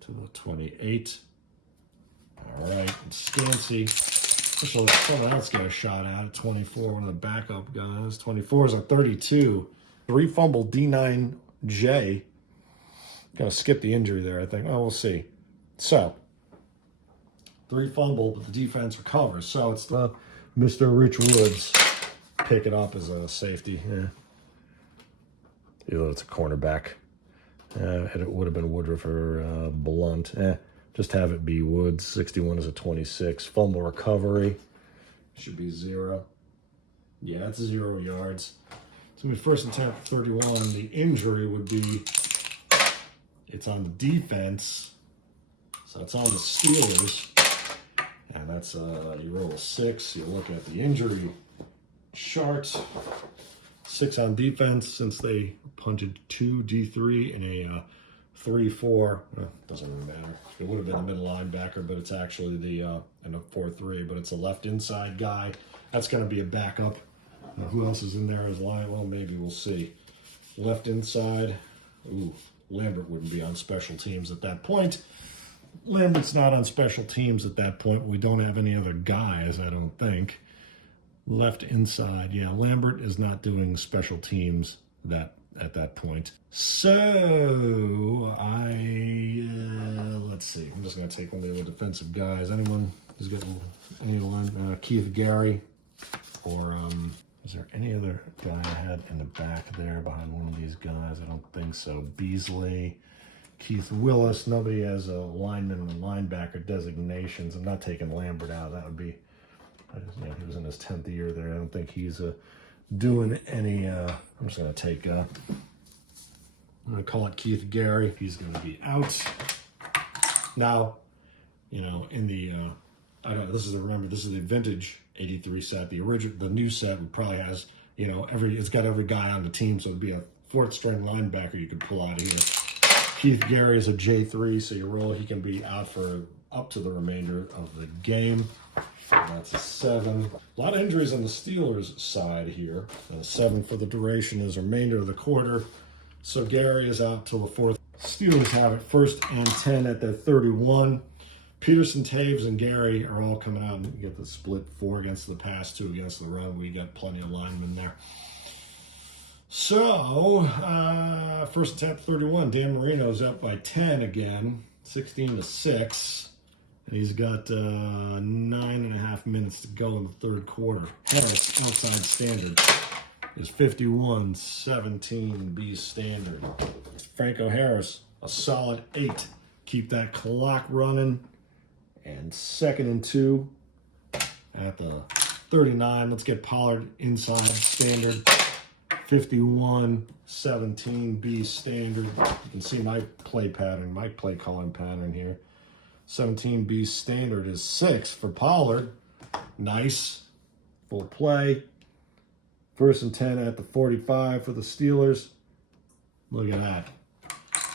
to the 28. All right, and Scansey. So someone else got a shot out at 24, one of the backup guys. 24 is a 32. 3 fumble D9J. Got to skip the injury there, I think. Oh, we'll see. So, 3 fumble, but the defense recovers. So it's the Mr. Rich Woods pick it up as a safety. Yeah. Even though it's a cornerback. It would have been Woodruff or Blunt. Just have it be Woods. 61 is a 26. Fumble recovery. Should be 0. Yeah, it's 0 yards. So my first attempt, 31. The injury would be, it's on the defense. So it's on the Steelers. And that's, you roll a 6. You look at the injury chart. 6 on defense since they punted 2 D3 in a 3-4. Doesn't really matter. It would have been a middle linebacker, but it's actually the in a 4-3, but it's a left inside guy. That's going to be a backup. Who else is in there as line? Well, maybe we'll see. Left inside. Ooh, Lambert wouldn't be on special teams at that point. Lambert's not on special teams at that point. We don't have any other guys, I don't think. Left inside. Yeah, Lambert is not doing special teams at that point. So, let's see. I'm just going to take one of the other defensive guys. Anyone who's got any line? Keith Gary, or is there any other guy I had in the back there behind one of these guys? I don't think so. Beasley, Keith Willis. Nobody has a lineman and linebacker designations. I'm not taking Lambert out. That would be, he was in his 10th year there. I don't think he's doing any. I'm just going to take. I'm going to call it Keith Gary. He's going to be out. Now, in the. I don't know. This is the vintage 83 set. The new set would probably has it's got every guy on the team, so it'd be a 4th string linebacker you could pull out of here. Keith Gary is a J3, so you roll. He can be out for up to the remainder of the game. That's a 7. A lot of injuries on the Steelers' side here. And a 7 for the duration is the remainder of the quarter. So Gary is out till the 4th. Steelers have it 1st and 10 at their 31. Peterson, Taves, and Gary are all coming out, and you get the split 4 against the pass, 2 against the run. We got plenty of linemen there. So, first attempt 31. Dan Marino's up by 10 again, 16 to 6. And he's got 9.5 minutes to go in the 3rd quarter. Harris, outside standard, is 51-17 B standard. Franco Harris, a solid 8. Keep that clock running. And 2nd and 2 at the 39. Let's get Pollard inside standard. 51-17 B standard. You can see my play calling pattern here. 17 B standard is 6 for Pollard. Nice. Full play. 1st and 10 at the 45 for the Steelers. Look at that.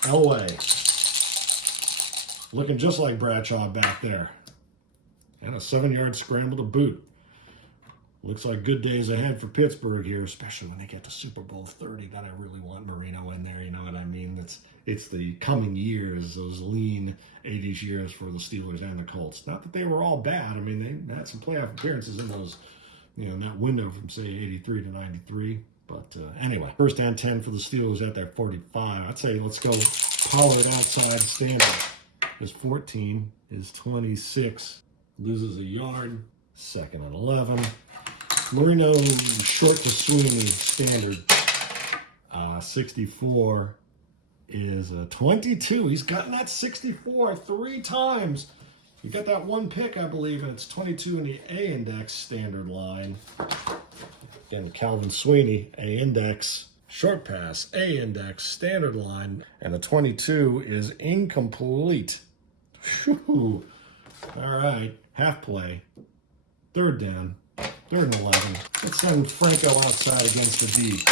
Elway. Looking just like Bradshaw back there. And a 7-yard scramble to boot. Looks like good days ahead for Pittsburgh here, especially when they get to Super Bowl 30. God, I really want Marino in there, you know what I mean? It's the coming years, those lean 80s years for the Steelers and the Colts. Not that they were all bad. I mean, they had some playoff appearances in those, in that window from, say, 83 to 93. But anyway, 1st and 10 for the Steelers at their 45. I'd say let's go Pollard outside standard. His 14 is 26. Loses a yard. 2nd and 11. Marino short to Sweeney standard. 64 is a 22. He's gotten that 64 3 times. You got that one pick, I believe, and it's 22 in the A index standard line. Again, Calvin Sweeney, A index, short pass, A index, standard line, and the 22 is incomplete. Whew. All right, half play, third down, third and 11. Let's send Franco outside against the D.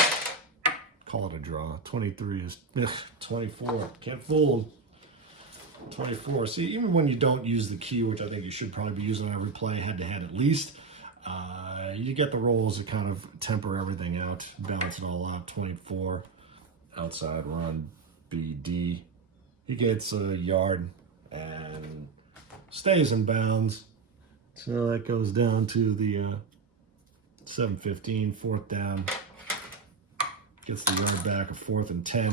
Call it a draw. 23 is 24. Can't fool him. 24. See, even when you don't use the key, which I think you should probably be using on every play, head-to-head at least, you get the rolls that kind of temper everything out, balance it all out. 24. Outside run, BD. He gets a yard and stays in bounds. So that goes down to the 7:15, fourth down. Gets the yard back, a 4th and 10.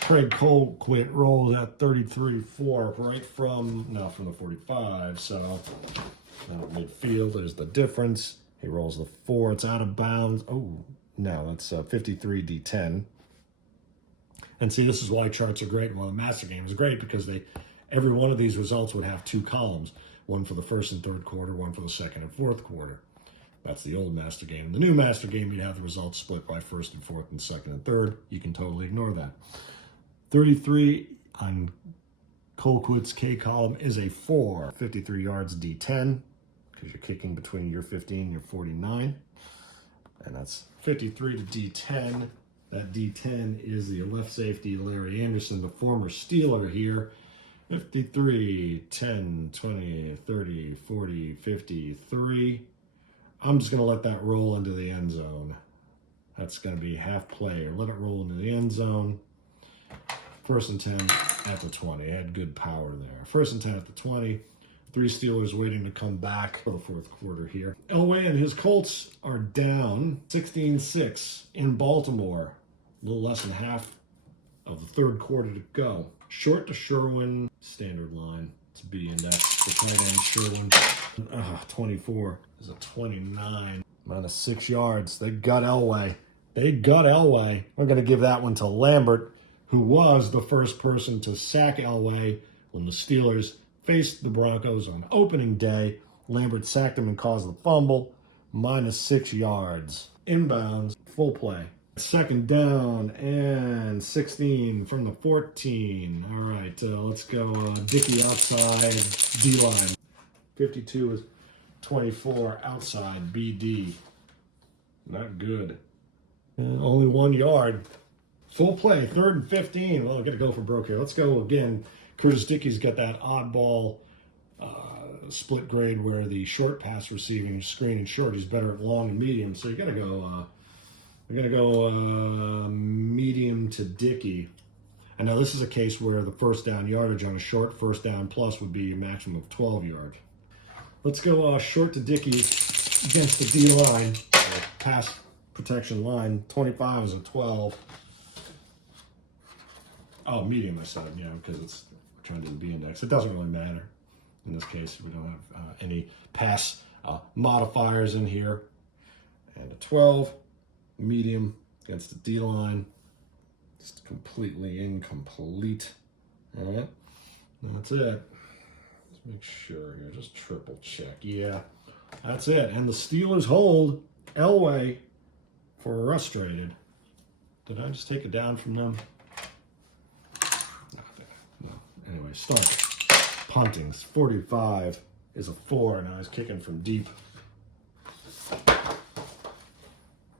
Craig Colquitt rolls at 33-4 right from the 45. So midfield, there's the difference. He rolls the 4. It's out of bounds. Oh, no, it's 53 D10. And see, this is why charts are great. Well, the master game is great because every one of these results would have 2 columns. One for the first and third quarter, one for the second and fourth quarter. That's the old master game. In the new master game, you'd have the results split by first and fourth and second and third. You can totally ignore that. 33 on Colquitt's K column is a 4. 53 yards D10 because you're kicking between your 15 and your 49. And that's 53 to D10. That D10 is the left safety, Larry Anderson, the former Steeler here. 53, 10, 20, 30, 40, 53. I'm just going to let that roll into the end zone. That's going to be half play. Let it roll into the end zone. First and 10 at the 20. Had good power there. First and 10 at the 20. 3 Steelers waiting to come back for the fourth quarter here. Elway and his Colts are down 16-6 in Baltimore. A little less than half of the third quarter to go. Short to Sherwin, standard line. It's B index for tight end Sherwin. 24 is a 29. Minus 6 yards. They got Elway. We're going to give that one to Lambert, who was the first person to sack Elway when the Steelers faced the Broncos on opening day. Lambert sacked him and caused the fumble. Minus 6 yards. Inbounds, full play. Second down and 16 from the 14. All right, let's go Dickey outside, D-line. 52 is 24 outside, BD. Not good. Only 1 yard. Full play, third and 15. Well, I've got to go for broke here. Let's go again. Curtis Dickey's got that oddball split grade where the short pass receiving, screen and short, he's better at long and medium. So you got to go... We're going to go medium to Dickey. And now this is a case where the first down yardage on a short first down plus would be a maximum of 12 yards. Let's go short to Dickey against the D line, pass protection line. 25 is a 12. Oh, medium I said, yeah, because it's trying to do the B index. It doesn't really matter. In this case, we don't have any pass modifiers in here. And a 12. Medium against the D-line. Just completely incomplete. All right. That's it. Let's make sure here. Just triple check. Yeah. That's it. And the Steelers hold Elway for frustrated. Did I just take it down from them? No. Anyway, start. Puntings. 45 is a 4. Now he's kicking from deep.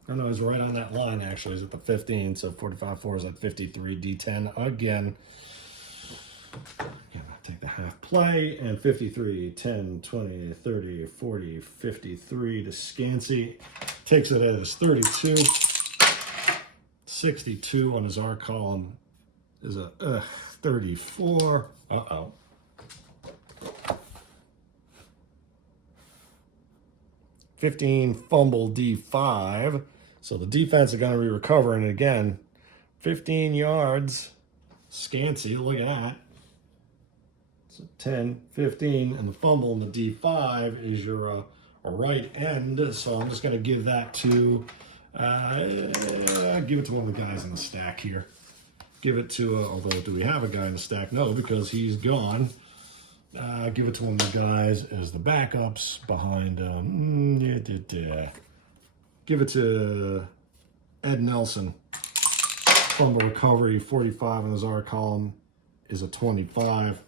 I know he's right on that line, actually. He's at the 15, so 45-4 is at 53. D10 again. Take the half play, and 53, 10, 20, 30, 40, 53 to Scansey. Takes it at his 32. 62 on his R column is a 34. Uh-oh. $15 fumble D5. So the defense is going to be recovering again. 15 yards. Scansey, look at that. So 10, 15, and the fumble in the D5 is your right end. So I'm just going to give that to, give it to one of the guys in the stack here. Give it to, although do we have a guy in the stack? No, because he's gone. Give it to one of the guys as the backups behind. Give it to Ed Nelson. Fumble recovery, 45 in his R column is a 25.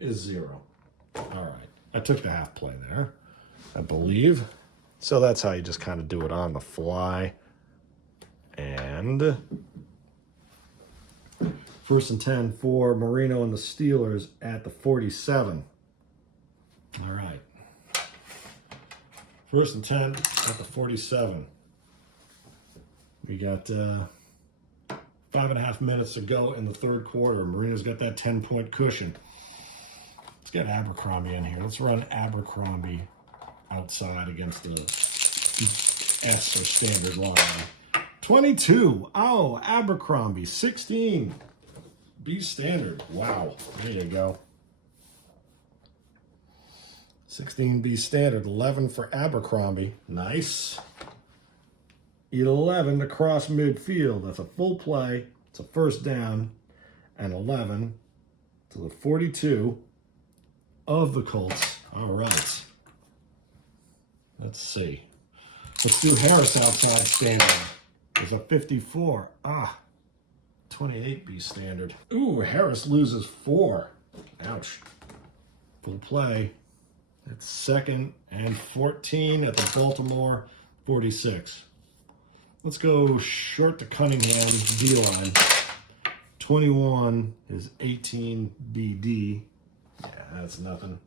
Is 0. All right. I took the half play there, I believe. So that's how you just kind of do it on the fly. And 1st and 10 for Marino and the Steelers at the 47. All right. 1st and 10 at the 47. We got 5.5 minutes to go in the 3rd quarter. Marino's got that 10-point cushion. Let's get Abercrombie in here. Let's run Abercrombie outside against the S or standard line. 22. Oh, Abercrombie. 16. B standard. Wow. There you go. 16 B standard. 11 for Abercrombie. Nice. 11 to cross midfield. That's a full play. It's a 1st down. And 11 to the 42 of the Colts. All right. Let's see. Let's do Harris outside standard. There's a 54. 28 B standard. Ooh, Harris loses 4. Ouch. Full play. It's 2nd and 14 at the Baltimore 46. Let's go short to Cunningham, D-line. 21 is 18 BD. Yeah, that's nothing.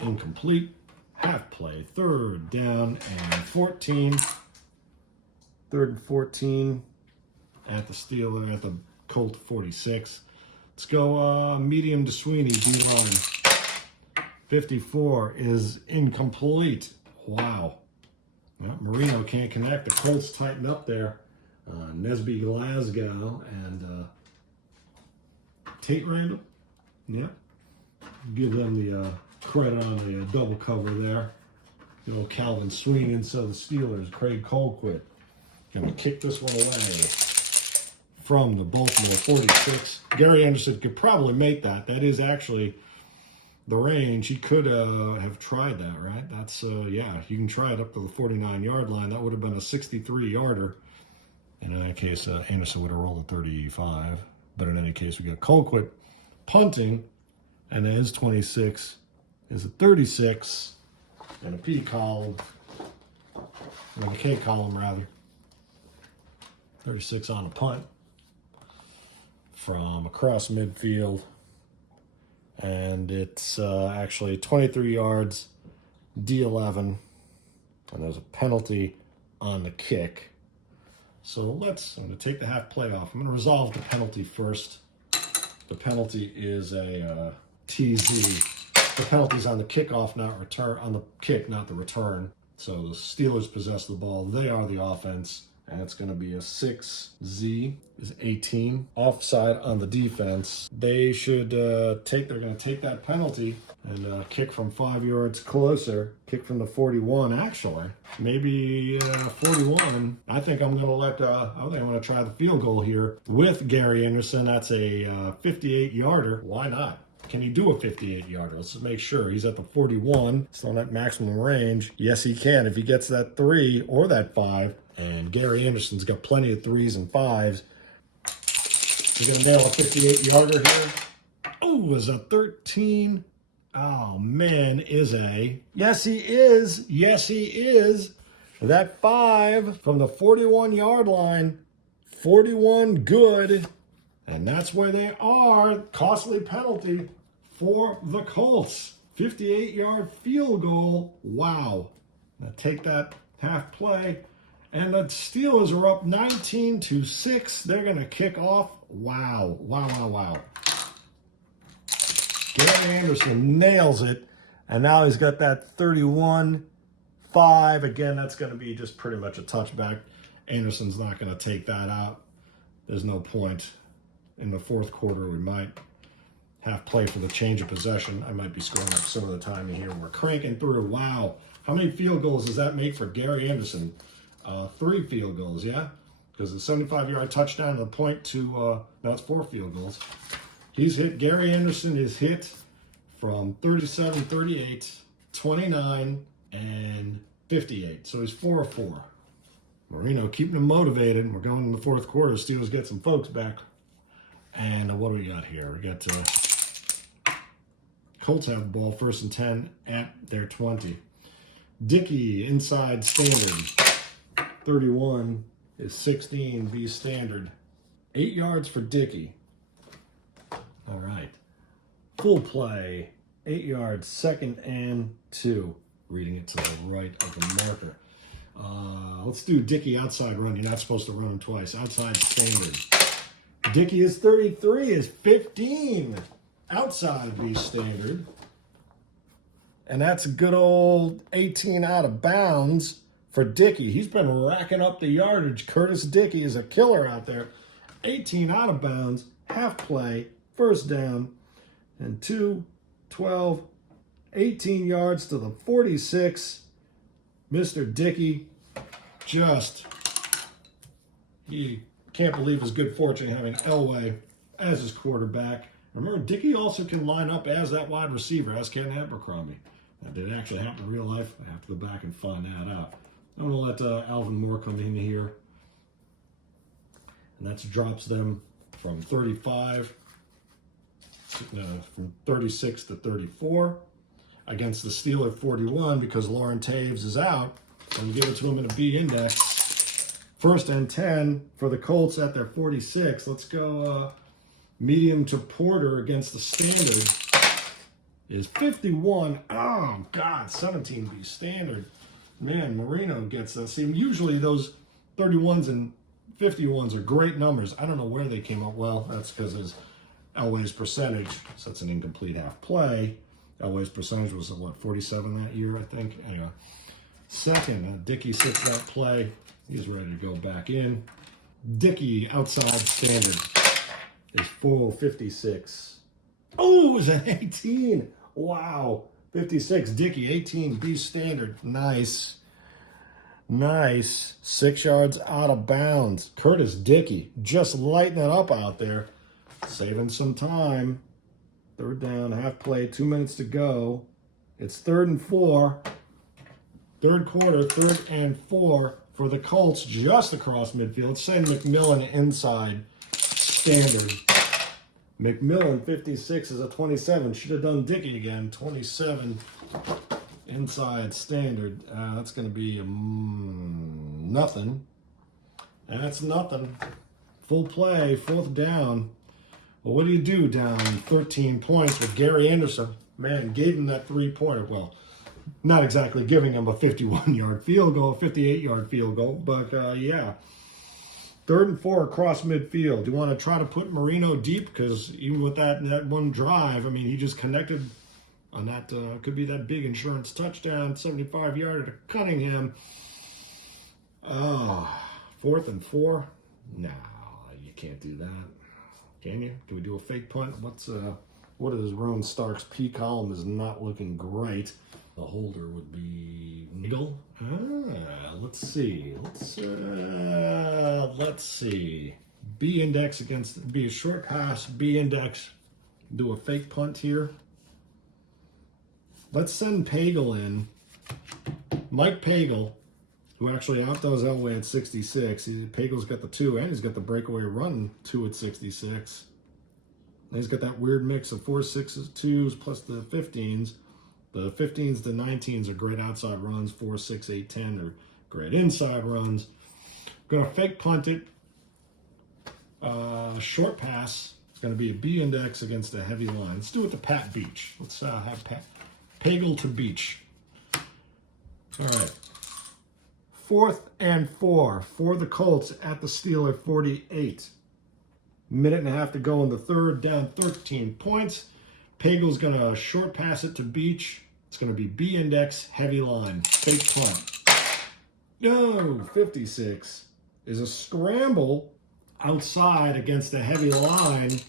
Incomplete. Half play. 3rd down and 14. 3rd and 14 at the Steeler, at the Colt 46. Let's go medium to Sweeney, D-line. 54 is incomplete. Wow. Well, Marino can't connect. The Colts tighten up there. Nesby Glasgow and Tate Randall. Yeah. Give them the credit on the double cover there. You know, Calvin Sweeney, and so the Steelers, Craig Colquitt, going to kick this one away from the Baltimore 46. Gary Anderson could probably make that. That is actually the range. He could have tried that, right? That's, yeah, you can try it up to the 49-yard line. That would have been a 63-yarder. And in that case, Anderson would have rolled a 35. But in any case, we got Colquitt punting, and his 26 is a 36 and a P column, or a K column rather. 36 on a punt from across midfield, and it's actually 23 yards, D11, and there's a penalty on the kick. So I'm going to take the half play off. I'm going to resolve the penalty first. The penalty is a TZ. The penalty's on the kickoff, not return, on the kick, not the return. So the Steelers possess the ball. They are the offense. And it's going to be a 6Z is 18. Offside on the defense. They should they're going to take that penalty and kick from 5 yards closer. Kick from the 41, actually. Maybe 41. I think I'm going to I think I'm going to try the field goal here with Gary Anderson. That's a 58-yarder. Why not? Can he do a 58-yarder? Let's just make sure. He's at the 41. Still in that maximum range. Yes, he can. If he gets that 3 or that 5. And Gary Anderson's got plenty of 3s and 5s. He's going to nail a 58-yarder here. Oh, is a 13. Oh, man, is a. Yes, he is. Yes, he is. That 5 from the 41-yard line. 41 good. And that's where they are. Costly penalty for the Colts. 58-yard field goal. Wow. Now take that half play. And the Steelers are up 19-6. They're going to kick off. Wow. Wow, wow, wow. Gary Anderson nails it. And now he's got that 31-5. Again, that's going to be just pretty much a touchback. Anderson's not going to take that out. There's no point. In the 4th quarter, we might half play for the change of possession. I might be screwing up some of the timing here. We're cranking through. Wow. How many field goals does that make for Gary Anderson? 3 field goals, yeah? Because the 75-yard touchdown to the point to, now it's 4 field goals. He's hit, Gary Anderson is hit from 37, 38, 29, and 58. So he's 4 of 4. Marino keeping him motivated. We're going in the 4th quarter. Steelers get some folks back. And what do we got here? We got Colts have the ball, 1st and 10 at their 20. Dickey, inside standard. 31 is 16, B standard. 8 yards for Dickey. All right. Full play, 8 yards, 2nd and 2. Reading it to the right of the marker. Let's do Dickey outside run. You're not supposed to run him twice. Outside standard. Dickey is 33, is 15 outside of B standard. And that's a good old 18 out of bounds for Dickey. He's been racking up the yardage. Curtis Dickey is a killer out there. 18 out of bounds, half play, 1st down, and 2, 12, 18 yards to the 46. Mr. Dickey he can't believe his good fortune having Elway as his quarterback. Remember, Dickey also can line up as that wide receiver, as can Abercrombie. Now, did it actually happen in real life? I have to go back and find that out. I'm going to let Alvin Moore come in here. And that drops them from 35, from 36 to 34. Against the Steelers 41 because Lauren Taves is out. And you give it to him in a B index. 1st and 10 for the Colts at their 46. Let's go medium to Porter against the standard. Is 51. Oh, God, 17 B standard. Man, Marino gets that. See, usually those 31s and 51s are great numbers. I don't know where they came up. Well, that's because of Elway's percentage. So that's an incomplete half play. Elway's percentage was, what, 47 that year, I think? Anyway. 2nd, Dickey sits that play. He's ready to go back in. Dickey, outside standard, is full 56. Oh, it was an 18. Wow. 56, Dickey, 18, B standard. Nice. Nice. 6 yards out of bounds. Curtis Dickey just lighting it up out there. Saving some time. 3rd down, half play, 2 minutes to go. It's 3rd and 4. 3rd quarter, 3rd and 4 for the Colts just across midfield. Send McMillan inside standard. McMillan, 56, is a 27. Should have done Dickey again. 27 inside standard. That's going to be nothing. That's nothing. Full play, 4th down. Well, what do you do down 13 points with Gary Anderson? Man, gave him that 3-pointer. Well, not exactly giving him a 51-yard field goal, 58-yard field goal, but yeah. 3rd and 4 across midfield. Do you want to try to put Marino deep? Because even with that one drive, I mean, he just connected on that, could be that big insurance touchdown, 75-yarder to Cunningham. 4th and 4? No, you can't do that. Can you? Can we do a fake punt? What is Ron Stark's P column is not looking great. The holder would be Nigel. Let's see. Let's see. B index against be a short pass. B index. Do a fake punt here. Let's send Pagel in. Mike Pagel, who actually outdoes Elway at 66. Pagel's got the 2, and he's got the breakaway run 2 at 66. And he's got that weird mix of 4 6s, 2s, plus the 15s. The 15s to 19s are great outside runs. 4, 6, 8, 10 are great inside runs. Going to fake punt it. Short pass. It's going to be a B index against a heavy line. Let's do it to Pat Beach. Let's have Pagel to Beach. All right. 4th and 4 for the Colts at the Steelers 48. Minute and a half to go in the 3rd, down 13 points. Pagel's going to short pass it to Beach. It's going to be B index, heavy line, fake punt. No, 56 is a scramble outside against a heavy line.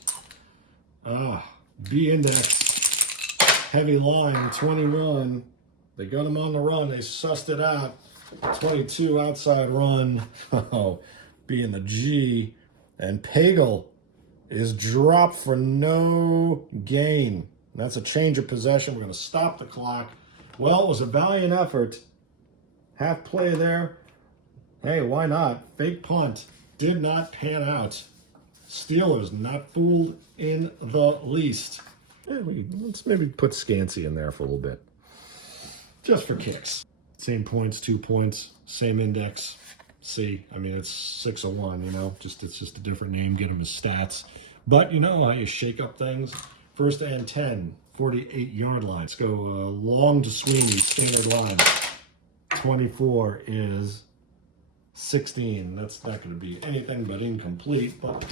B index, heavy line, 21. They got him on the run. They sussed it out. 22 outside run. Oh, being the G. And Pagel is dropped for no gain. That's a change of possession. We're going to stop the clock. Well, it was a valiant effort. Half play there. Hey, why not? Fake punt. Did not pan out. Steelers not fooled in the least. Let's maybe put Scansey in there for a little bit. Just for kicks. Same points, 2 points, same index. C. I mean, it's 601, you know. It's just a different name. Get them his stats. But you know how you shake up things. 1st and 10, 48-yard line. Let's go long to Sweeney, standard line. 24 is 16. That's not going to be anything but incomplete. But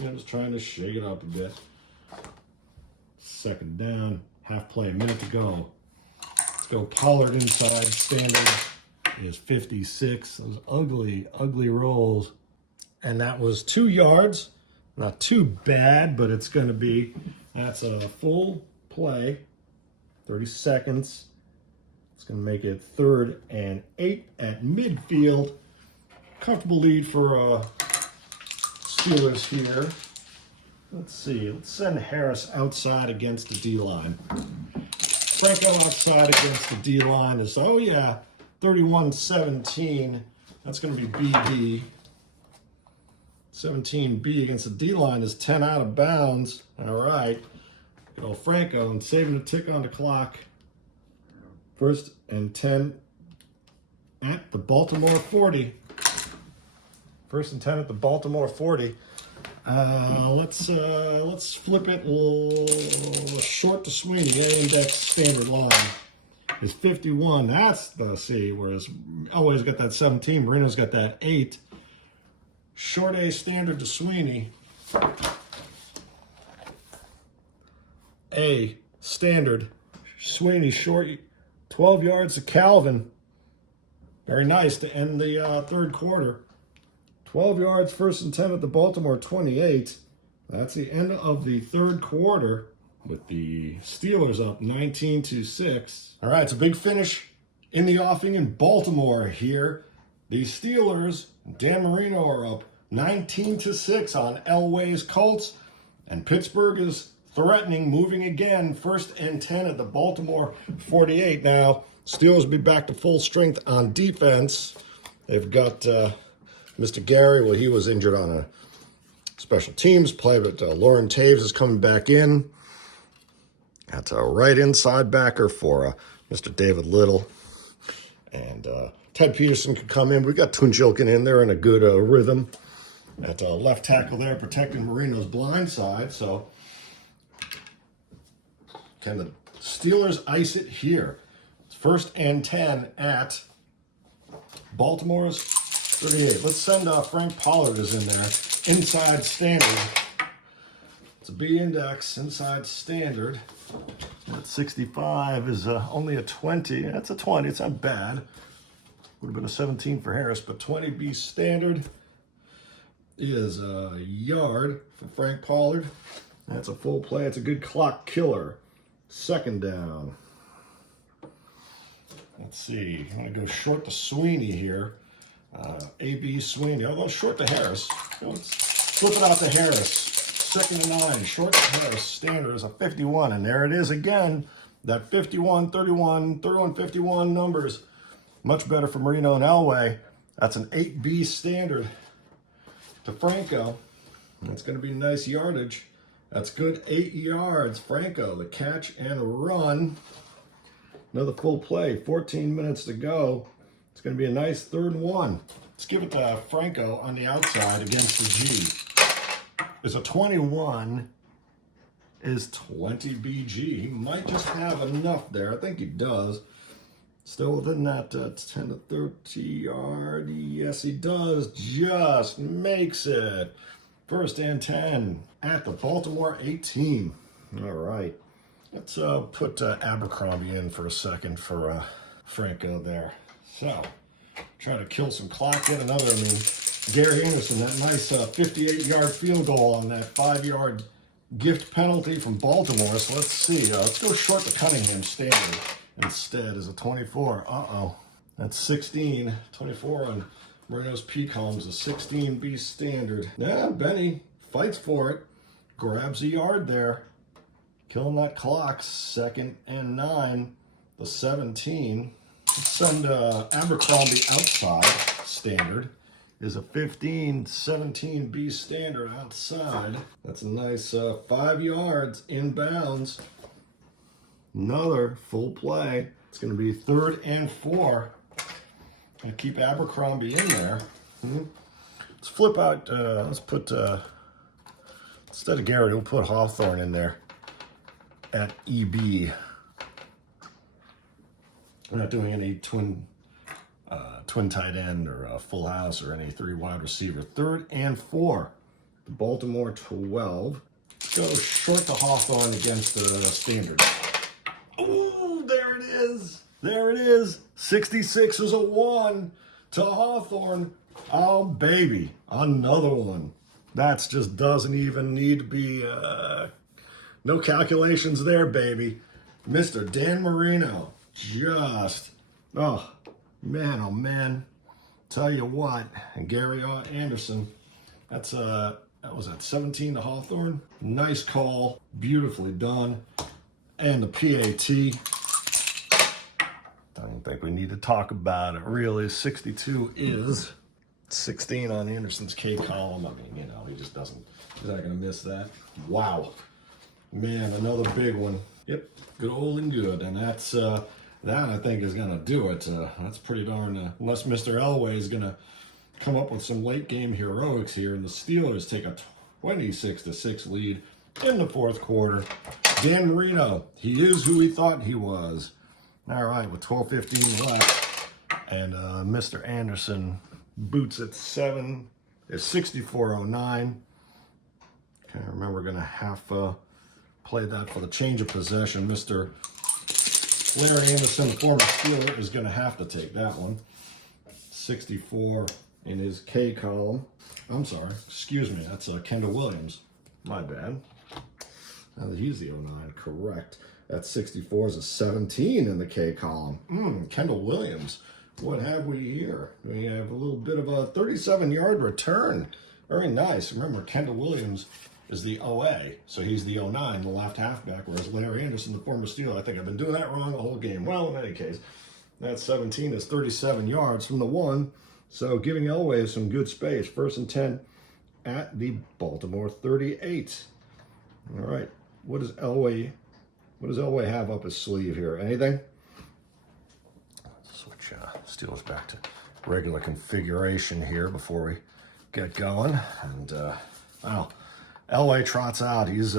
I'm just trying to shake it up a bit. 2nd down, half play, a minute to go. Let's go Pollard inside, standard is 56. Those ugly, ugly rolls. And that was 2 yards. Not too bad, but it's going to be, that's a full play, 30 seconds. It's going to make it 3rd and 8 at midfield. Comfortable lead for Steelers here. Let's see. Let's send Harris outside against the D-line. Franco outside against the D-line is, oh yeah, 31-17. That's going to be BB. 17B against the D-line is 10 out of bounds. All right. Good old Franco and saving a tick on the clock. 1st and 10 at the Baltimore 40. 1st and 10 at the Baltimore 40. Let's flip it a little short to Sweeney. Index standard line is 51. That's the C. Whereas Elway's got that 17. Marino's got that 8. Short A standard to Sweeney. A standard. Sweeney short 12 yards to Calvin. Very nice to end the 3rd quarter. 12 yards, 1st and 10 at the Baltimore 28. That's the end of the 3rd quarter with the Steelers up 19-6. All right, it's a big finish in the offing in Baltimore here. The Steelers, Dan Marino, are up 19-6 on Elway's Colts. And Pittsburgh is threatening, moving again, 1st and 10 at the Baltimore 48. Now, Steelers will be back to full strength on defense. They've got Mr. Gary, well, he was injured on a special teams play, but Lauren Taves is coming back in. That's a right inside backer for Mr. David Little. And Ted Peterson could come in. We got Tunjilkin in there in a good rhythm. At left tackle there, protecting Marino's blind side. So, can the Steelers ice it here? It's 1st and 10 at Baltimore's 38. Let's send Frank Pollard is in there. Inside standard. It's a B index, inside standard. That 65 is only a 20. That's a 20. It's not bad. Would have been a 17 for Harris, but 20B standard is a yard for Frank Pollard. That's a full play. It's a good clock killer. 2nd down. Let's see. I'm going to go short to Sweeney here. AB Sweeney. I'll go short to Harris. Let's flip it out to Harris. 2nd and 9. Short to Harris. Standard is a 51. And there it is again. That 51, 31, 31, 51 numbers. Much better for Marino and Elway. That's an 8B standard to Franco. That's going to be nice yardage. That's good 8 yards. Franco, the catch and run. Another full play. 14 minutes to go. It's going to be a nice 3rd and 1. Let's give it to Franco on the outside against the G. Is a 21. Is 20 BG. He might just have enough there. I think he does. Still within that 10 to 30 yard. Yes, he does. Just makes it. 1st and 10 at the Baltimore 18. All right. Let's put Abercrombie in for a second for Franco there. So, try to kill some clock. Get another, Gary Anderson, that nice 58-yard field goal on that 5-yard gift penalty from Baltimore. So let's see. Let's go short to Cunningham standard. instead is a 24. Uh-oh. That's 16. 24 on Marino's peak helms, a 16B standard. Yeah, Benny fights for it. Grabs a yard there. Killing that clock. 2nd and 9. The 17. Let's send Abercrombie outside. Standard is a 15-17B standard outside. That's a nice 5 yards inbounds. Another full play. It's going to be 3rd and 4. Gonna keep Abercrombie in there. Let's flip out. Let's put instead of Garrett, we'll put Hawthorne in there at EB. We're not doing any twin tight end or full house or any 3 wide receiver. 3rd and 4. The Baltimore 12. Let's go short to Hawthorne against the standard. Oh, there it is. There it is. 66 is a 1 to Hawthorne. Oh, baby. Another one. That just doesn't even need to be, no calculations there, baby. Mr. Dan Marino. Just, oh man. Tell you what. And Gary Anderson. That's, that was at 17 to Hawthorne. Nice call. Beautifully done. And the PAT. I don't think we need to talk about it. Really, 62 is 16 on Anderson's K column. I mean, you know, he's not going to miss that. Wow. Man, another big one. Yep, good old and good. And that's, that I think is going to do it. That's pretty darn, unless Mr. Elway is going to come up with some late game heroics here. And the Steelers take a 26-6 lead in the 4th quarter. Dan Marino, he is who he thought he was. All right, with 12:15 left, and Mr. Anderson boots at 7 is 64.09. Okay, remember we're gonna have play that for the change of possession. Mr. Larry Anderson, former Steeler, is gonna have to take that one. 64 in his K column. I'm sorry, excuse me, that's Kendall Williams. My bad. Now that he's the 09, correct. That 64 is a 17 in the K column. Kendall Williams. What have we here? We have a little bit of a 37-yard return. Very nice. Remember, Kendall Williams is the OA, so he's the 09, the left halfback, whereas Larry Anderson, the former Steeler. I think I've been doing that wrong the whole game. Well, in any case, that 17 is 37 yards from the 1, so giving Elway some good space. 1st and 10 at the Baltimore 38. All right, what does Elway have up his sleeve here? Anything? Switch Steelers back to regular configuration here before we get going. And wow, Elway trots out. He's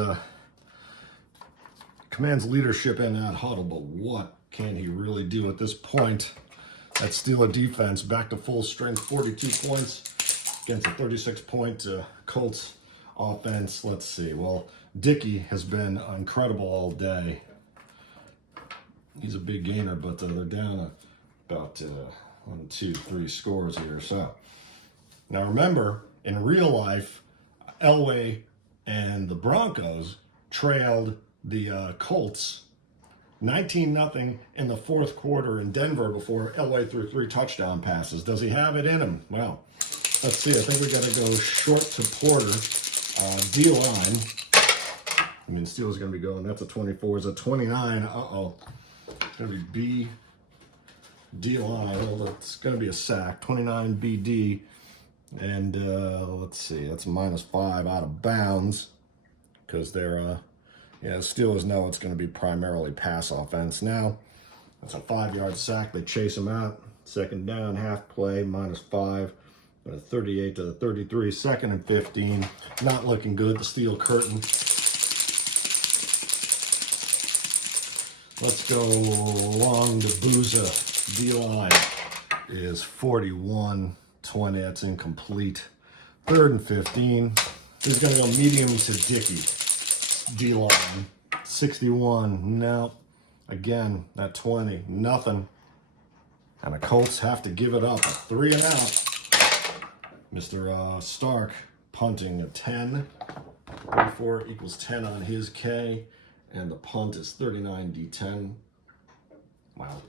commands leadership in that huddle, but what can he really do at this point? That Steeler defense back to full strength, 42 points against a 36-point Colts offense. Let's see. Well, Dickey has been incredible all day. He's a big gainer, but they're down about 1, 2, 3 scores here. So now remember, in real life, Elway and the Broncos trailed the Colts 19-0 in the 4th quarter in Denver before Elway threw 3 touchdown passes. Does he have it in him? Well, let's see. I think we got to go short to Porter. D-line. I mean, Steelers going to be going. That's a 24. It's a 29. Uh-oh. It's going to be B. D-line. Well, it's going to be a sack. 29 BD. And let's see. That's -5 out of bounds. Because they're, the Steelers know it's going to be primarily pass offense now. That's a 5-yard sack. They chase him out. 2nd down, half play, -5. 38 to the 33, 2nd and 15. Not looking good, the steel curtain. Let's go along the Booza. D-line is 41-20. That's incomplete. 3rd and 15. He's going to go medium to Dickey. D-line. 61. No. Again, that 20. Nothing. And the Colts have to give it up. A 3 and out. Mr. Stark punting a 10. 34 equals 10 on his K. And the punt is 39 D10. Wow.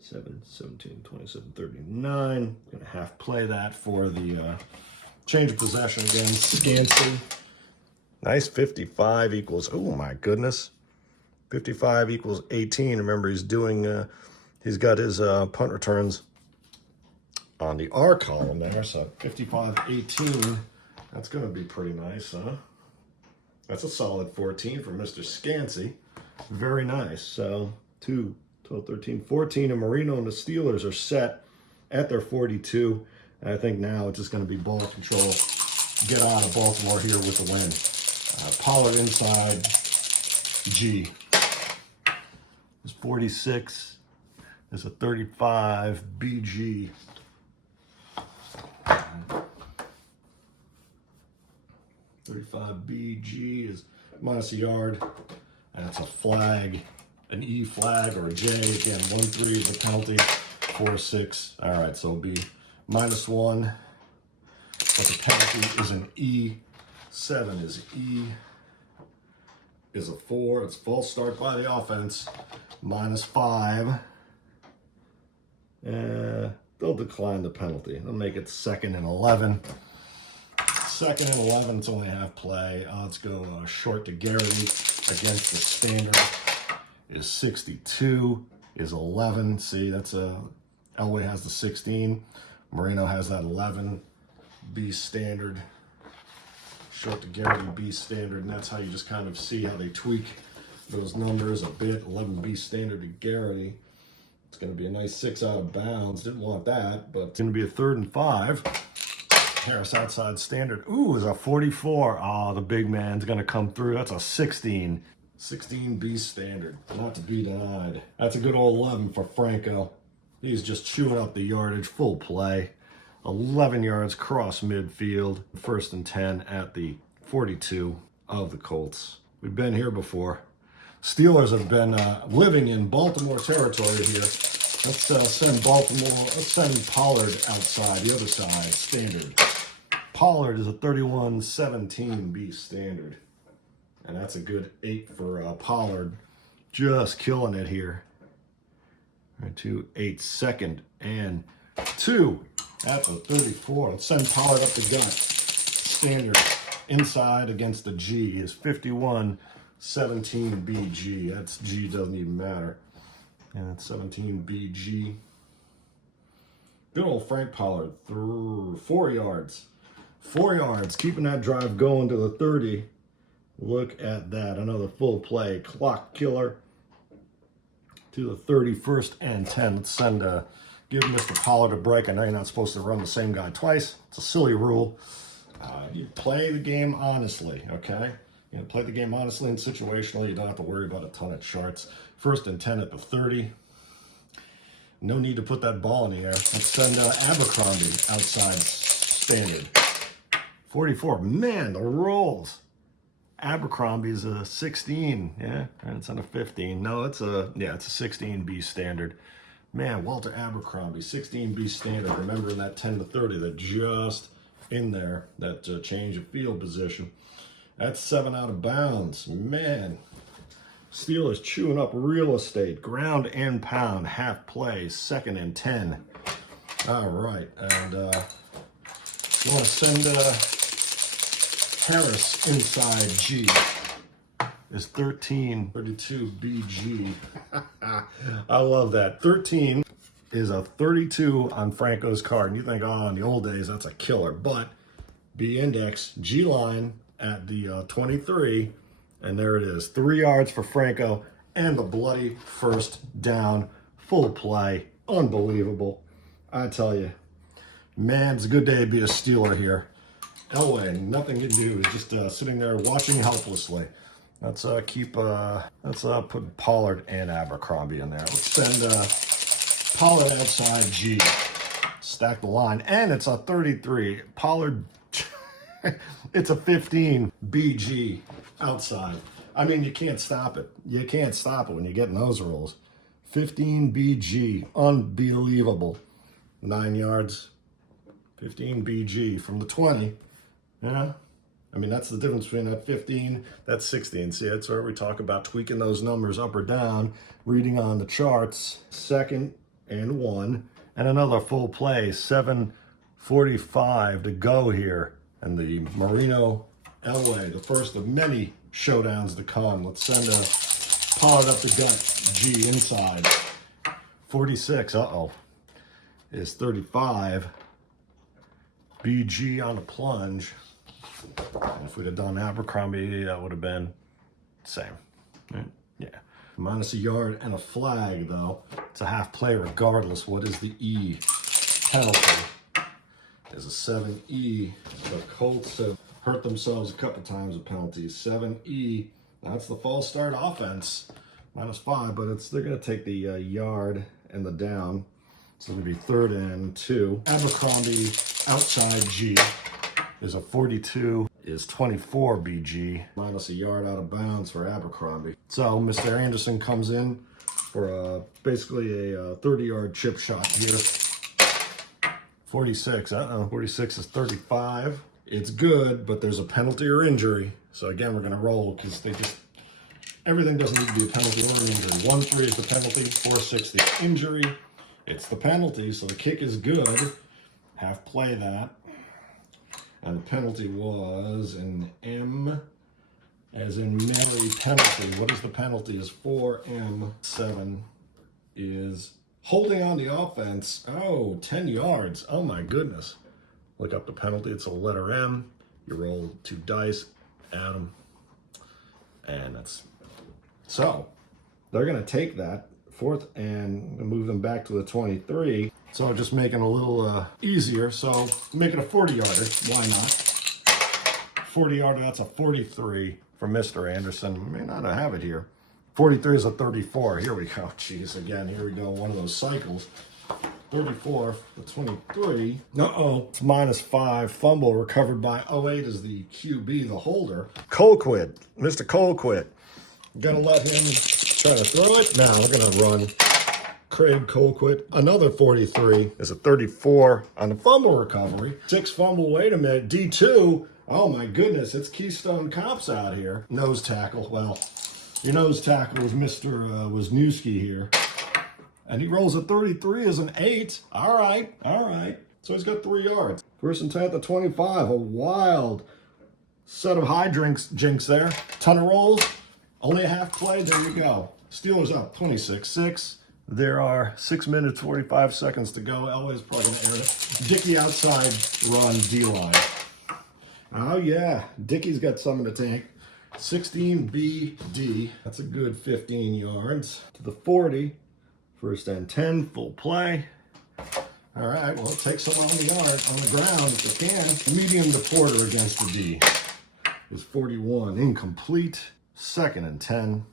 7, 17, 27, 39. Gonna half play that for the change of possession again. Scansy. Nice 55 equals, oh my goodness. 55 equals 18. Remember, he's doing, he's got his punt returns on the R column there. So 55, 18. That's gonna be pretty nice, huh? That's a solid 14 for Mr. Scansy. Very nice. So 2, 12, 13, 14, and Marino and the Steelers are set at their 42. And I think now it's just going to be ball control. Get out of Baltimore here with the win. Pollard inside G. Is 46. Is a 35 BG. 35 BG is minus a yard. And it's a flag, an E flag or a J. Again, 1-3 is the penalty. 4-6. All right, so it'll be -1. But the penalty is an E. 7 is E. Is a 4. It's false start by the offense. -5. They'll decline the penalty. They'll make it 2nd and 11. 2nd and 11. It's only half play. Let's go short to Garrity against the standard. Is 62. Is 11. See, that's a Elway has the 16. Marino has that 11. B standard. Short to Garrity, B standard. And that's how you just kind of see how they tweak those numbers a bit. 11B standard to Garrity. It's going to be a nice 6 out of bounds. Didn't want that, but it's going to be a 3rd and 5. Harris outside standard. Ooh, is a 44. Oh, the big man's going to come through. That's a 16. 16B standard. Not to be denied. That's a good old 11 for Franco. He's just chewing up the yardage. Full play. 11 yards cross midfield. 1st and 10 at the 42 of the Colts. We've been here before. Steelers have been living in Baltimore territory here. Let's send let's send Pollard outside, the other side, standard. Pollard is a 31-17B standard. And that's a good 8 for Pollard. Just killing it here. All right, 2, 8, 2nd and 2 at the 34. Let's send Pollard up the gut. Standard inside against the G is 51-17BG. That's G doesn't even matter. And that's 17BG. Good old Frank Pollard. 4 yards. 4 yards. Keeping that drive going to the 30. Look at that. Another full play. Clock killer to the 31st and 10. Let's send give Mr. Pollard a break. I know you're not supposed to run the same guy twice. It's a silly rule. You play the game honestly, okay? You know, play the game honestly and situationally. You don't have to worry about a ton of charts. 1st and 10 at the 30. No need to put that ball in the air. Let's send Abercrombie outside standard. 44. Man, the rolls. Abercrombie's a 16. Yeah, and it's on a 15. No, it's a 16B standard. Man, Walter Abercrombie, 16B standard. Remembering that 10 to 30, that just in there, that change of field position. That's 7 out of bounds. Man, Steelers chewing up real estate. Ground and pound, half play, 2nd and 10. All right, and you want to send Harris inside G. Is 13-32 BG. I love that. 13 is a 32 on Franco's card. And you think, oh, in the old days, that's a killer. But B index, G line at the 23. And there it is. 3 yards for Franco and the bloody 1st down. Full play. Unbelievable. I tell you. Man, it's a good day to be a Steeler here. Elway, nothing to do. He's just sitting there watching helplessly. Let's put Pollard and Abercrombie in there. Let's send Pollard outside G. Stack the line. And it's a 33. Pollard, it's a 15 BG outside. I mean, you can't stop it. You can't stop it when you're getting those rolls. 15 BG. Unbelievable. 9 yards. 15 BG from the 20. Yeah. I mean, that's the difference between that 15, that's 16. See, that's where we talk about tweaking those numbers up or down, reading on the charts. 2nd and 1, and another full play, 7:45 to go here. And the Marino Elway, the first of many showdowns to come. Let's send a powered up the gut G inside. 46, is 35. BG on a plunge. And if we'd have done Abercrombie, that would have been the same. Right? Yeah. Minus a yard and a flag, though. It's a half play regardless. What is the E? Penalty. There's a 7E. The Colts have hurt themselves a couple times with penalties. 7E. That's the false start offense. -5, but they're going to take the yard and the down. So it'll be 3rd and 2. Abercrombie outside G is a 42, is 24 BG, minus a yard out of bounds for Abercrombie. So Mr. Anderson comes in for basically a 30-yard chip shot here. 46, 46 is 35. It's good, but there's a penalty or injury. So again, we're going to roll because everything doesn't need to be a penalty or an injury. 1-3 is the penalty, 4-6 the injury. It's the penalty, so the kick is good. Half play that. And the penalty was an M, as in Mary penalty. What is the penalty? Is 4M. 7 is holding on the offense. 10 yards. Oh my goodness. Look up the penalty. It's a letter M. You roll 2 dice, add them, and that's... So, they're going to take that 4th and move them back to the 23. So I'm just making it a little easier. So make it a 40-yarder. Why not? 40-yarder, that's a 43 for Mr. Anderson. We may not have it here. 43 is a 34. Here we go. Jeez, again, here we go. One of those cycles. 34 for 23. It's -5. Fumble recovered by 08 is the QB, the holder. Colquitt, Mr. Colquitt. Gonna let him try to throw it. Now we're gonna run Craig Colquitt. Another 43 is a 34 on the fumble recovery. 6 fumble. Wait a minute. D2. Oh my goodness, it's Keystone Cops out here. Nose tackle. Well, your nose tackle was Mr. Wisniewski here. And he rolls a 33 as an 8. All right. So he's got 3 yards. 1st and 10 at the 25. A wild set of hijinks there. Ton of rolls. Only a half play. There you go. Steelers up 26-6. There are 6 minutes, 45 seconds to go. Elway's probably going to air it. Dickey outside run D-line. Oh, yeah. Dickey's got something to tank. 16 BD. That's a good 15 yards. To the 40. 1st and 10. Full play. All right. Well, take some on the ground if you can. Medium to Porter against the D is 41. Incomplete. 2nd and 10.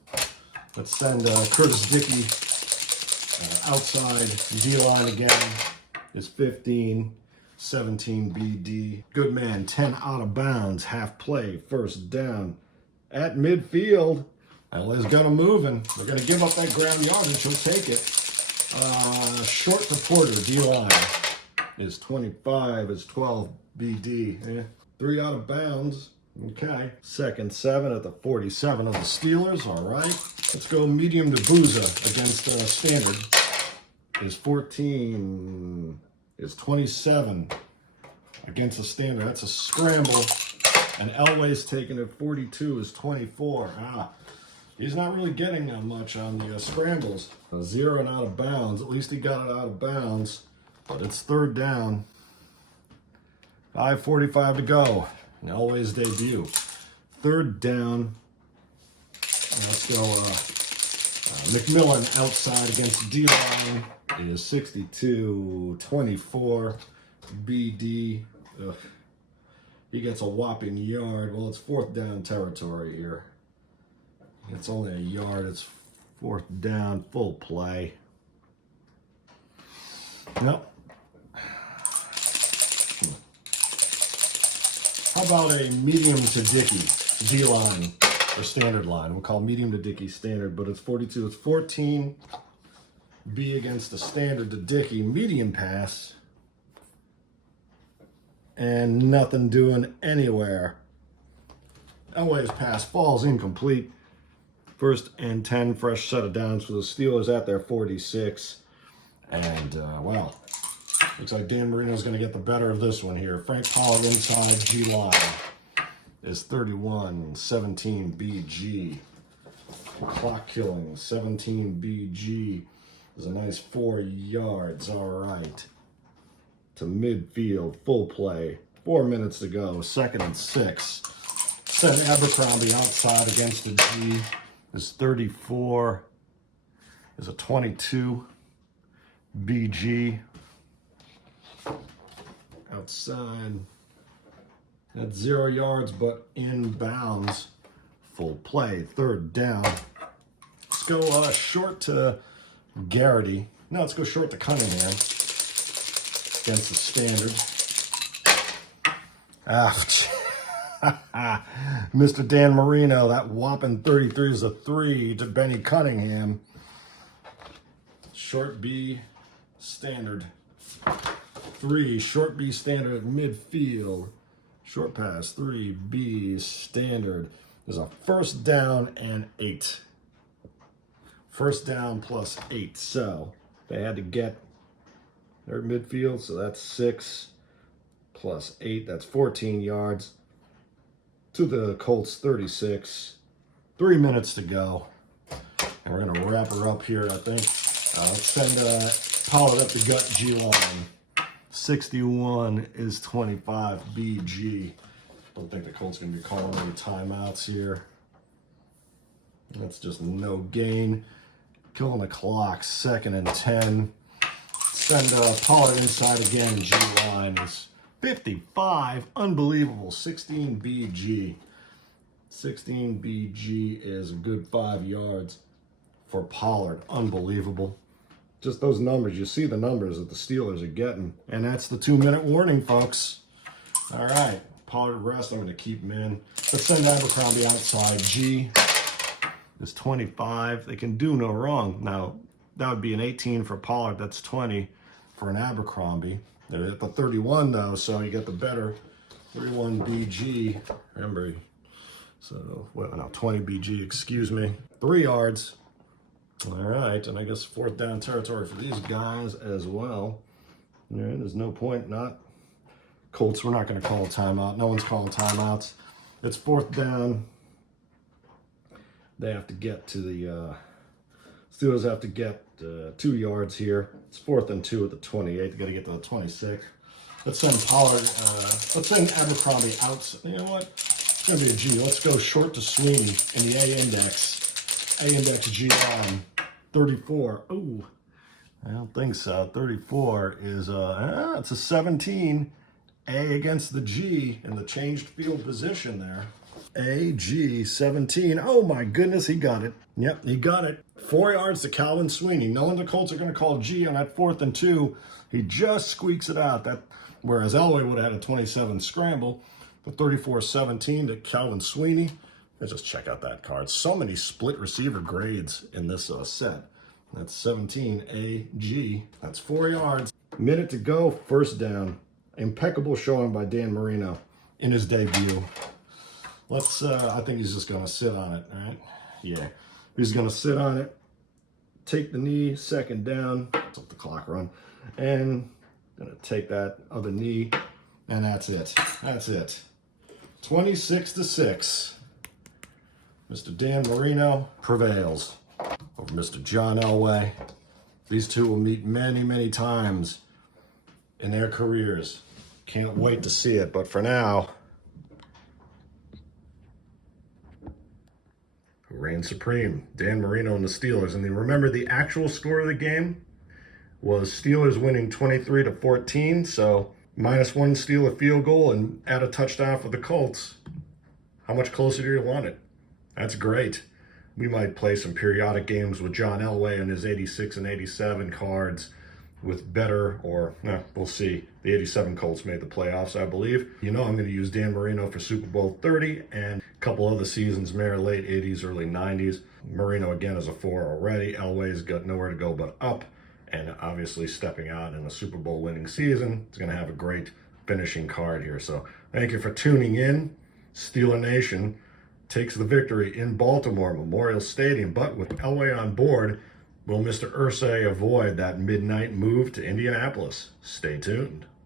Let's send Curtis Dickey outside D-line again. Is 15. 17 BD. Good man. 10 out of bounds. Half play. 1st down at midfield. Elway's got him moving. They're going to give up that ground yardage. He'll take it. Short to Porter. D-line is 25. Is 12 BD. 3 out of bounds. Okay. 2nd 7 at the 47 of the Steelers. All right. Let's go medium to Booza against standard. Is 14. Is 27 against the standard. That's a scramble. And Elway's taking it. 42 is 24. He's not really getting that much on the scrambles. 0 and out of bounds. At least he got it out of bounds. But it's 3rd down. 5:45 to go. And Elway's debut. 3rd down. Let's go McMillan outside against D-line. Is 62-24. BD. He gets a whopping yard. Well, it's 4th down territory here. It's only a yard. It's 4th down. Full play. Nope. How about a medium to Dickey D-line or standard line? We'll call medium to Dickey standard, but it's 42. It's 14. B against the standard to Dickey. Medium pass. And nothing doing anywhere. Elway's pass falls incomplete. First and 10, fresh set of downs for the Steelers at their 46. And, well, looks like Dan Marino's going to get the better of this one here. Frank Pollard inside G-line is 31-17 BG. Clock killing, 17 BG is a nice 4 yards. All right. To midfield, full play. 4 minutes to go, 2nd and 6. Send Abercrombie outside against the G is 34, is a 22 BG. Outside at 0 yards, but in bounds. Full play, 3rd down. Let's go short to Garrity. No, let's go short to Cunningham against the standard. Ouch. Mr. Dan Marino, that whopping 33 is a 3 to Benny Cunningham. Short B standard. 3, short B standard at midfield. Short pass, 3B standard. There's a 1st down and 8. 1st down plus 8. So they had to get their midfield. So that's 6 plus 8. That's 14 yards to the Colts 36. 3 minutes to go. And we're going to wrap her up here, I think. Let's send Pollard up the gut G-line. 61 is 25 BG. Don't think the Colts going to be calling any timeouts here. That's just no gain. Killing the clock, 2nd and 10. Send Pollard inside again. G-line is 55. Unbelievable. 16 BG. 16 BG is a good 5 yards for Pollard. Unbelievable. Just those numbers. You see the numbers that the Steelers are getting. And that's the 2-minute warning, folks. All right. Pollard rest. I'm going to keep him in. Let's send Abercrombie outside. G is 25. They can do no wrong. Now, that would be an 18 for Pollard. That's 20 for an Abercrombie. They're at the 31, though, so you get the better 31 BG. Remember, so, well, no, 20 BG, excuse me. 3 yards. All right, and I guess 4th down territory for these guys as well. Yeah, there's no point not. Colts, we're not going to call a timeout. No one's calling timeouts. It's 4th down. They have to get to the Steelers have to get 2 yards here. It's 4th and 2 at the 28. They got to get to the 26. Let's send Pollard. Let's send Abercrombie out. You know what? It's going to be a G. Let's go short to Sweeney in the A index. A index G on 34. Ooh, I don't think so. 34 is it's a 17. A against the G in the changed field position there. A, G, 17. Oh my goodness, he got it. Yep, he got it. 4 yards to Calvin Sweeney. Knowing the Colts are going to call G on that 4th and 2, he just squeaks it out. Whereas Elway would have had a 27 scramble, the 34-17 to Calvin Sweeney. Let's just check out that card. So many split receiver grades in this set. That's 17 A, G. That's 4 yards. Minute to go, 1st down. Impeccable showing by Dan Marino in his debut. Let's, I think he's just going to sit on it, all right? Yeah, he's going to sit on it, take the knee, 2nd down, let's let the clock run, and going to take that other knee, and that's it. That's it. 26-6. Mr. Dan Marino prevails over Mr. John Elway. These two will meet many, many times in their careers. Can't wait to see it, but for now, who reigns supreme? Dan Marino and the Steelers. And then remember, the actual score of the game was Steelers winning 23-14. So -1 Steeler field goal and add a touchdown for the Colts. How much closer do you want it? That's great. We might play some periodic games with John Elway and his 86 and 87 cards with better, or we'll see. The 87 Colts made the playoffs, I believe. You know I'm going to use Dan Marino for Super Bowl 30 and a couple other seasons, late 80s, early 90s. Marino again is a 4 already. Elway's got nowhere to go but up, and obviously stepping out in a Super Bowl winning season. It's going to have a great finishing card here. So thank you for tuning in, Steeler Nation. takes the victory in Baltimore Memorial Stadium. But with Elway on board, will Mr. Irsay avoid that midnight move to Indianapolis? Stay tuned.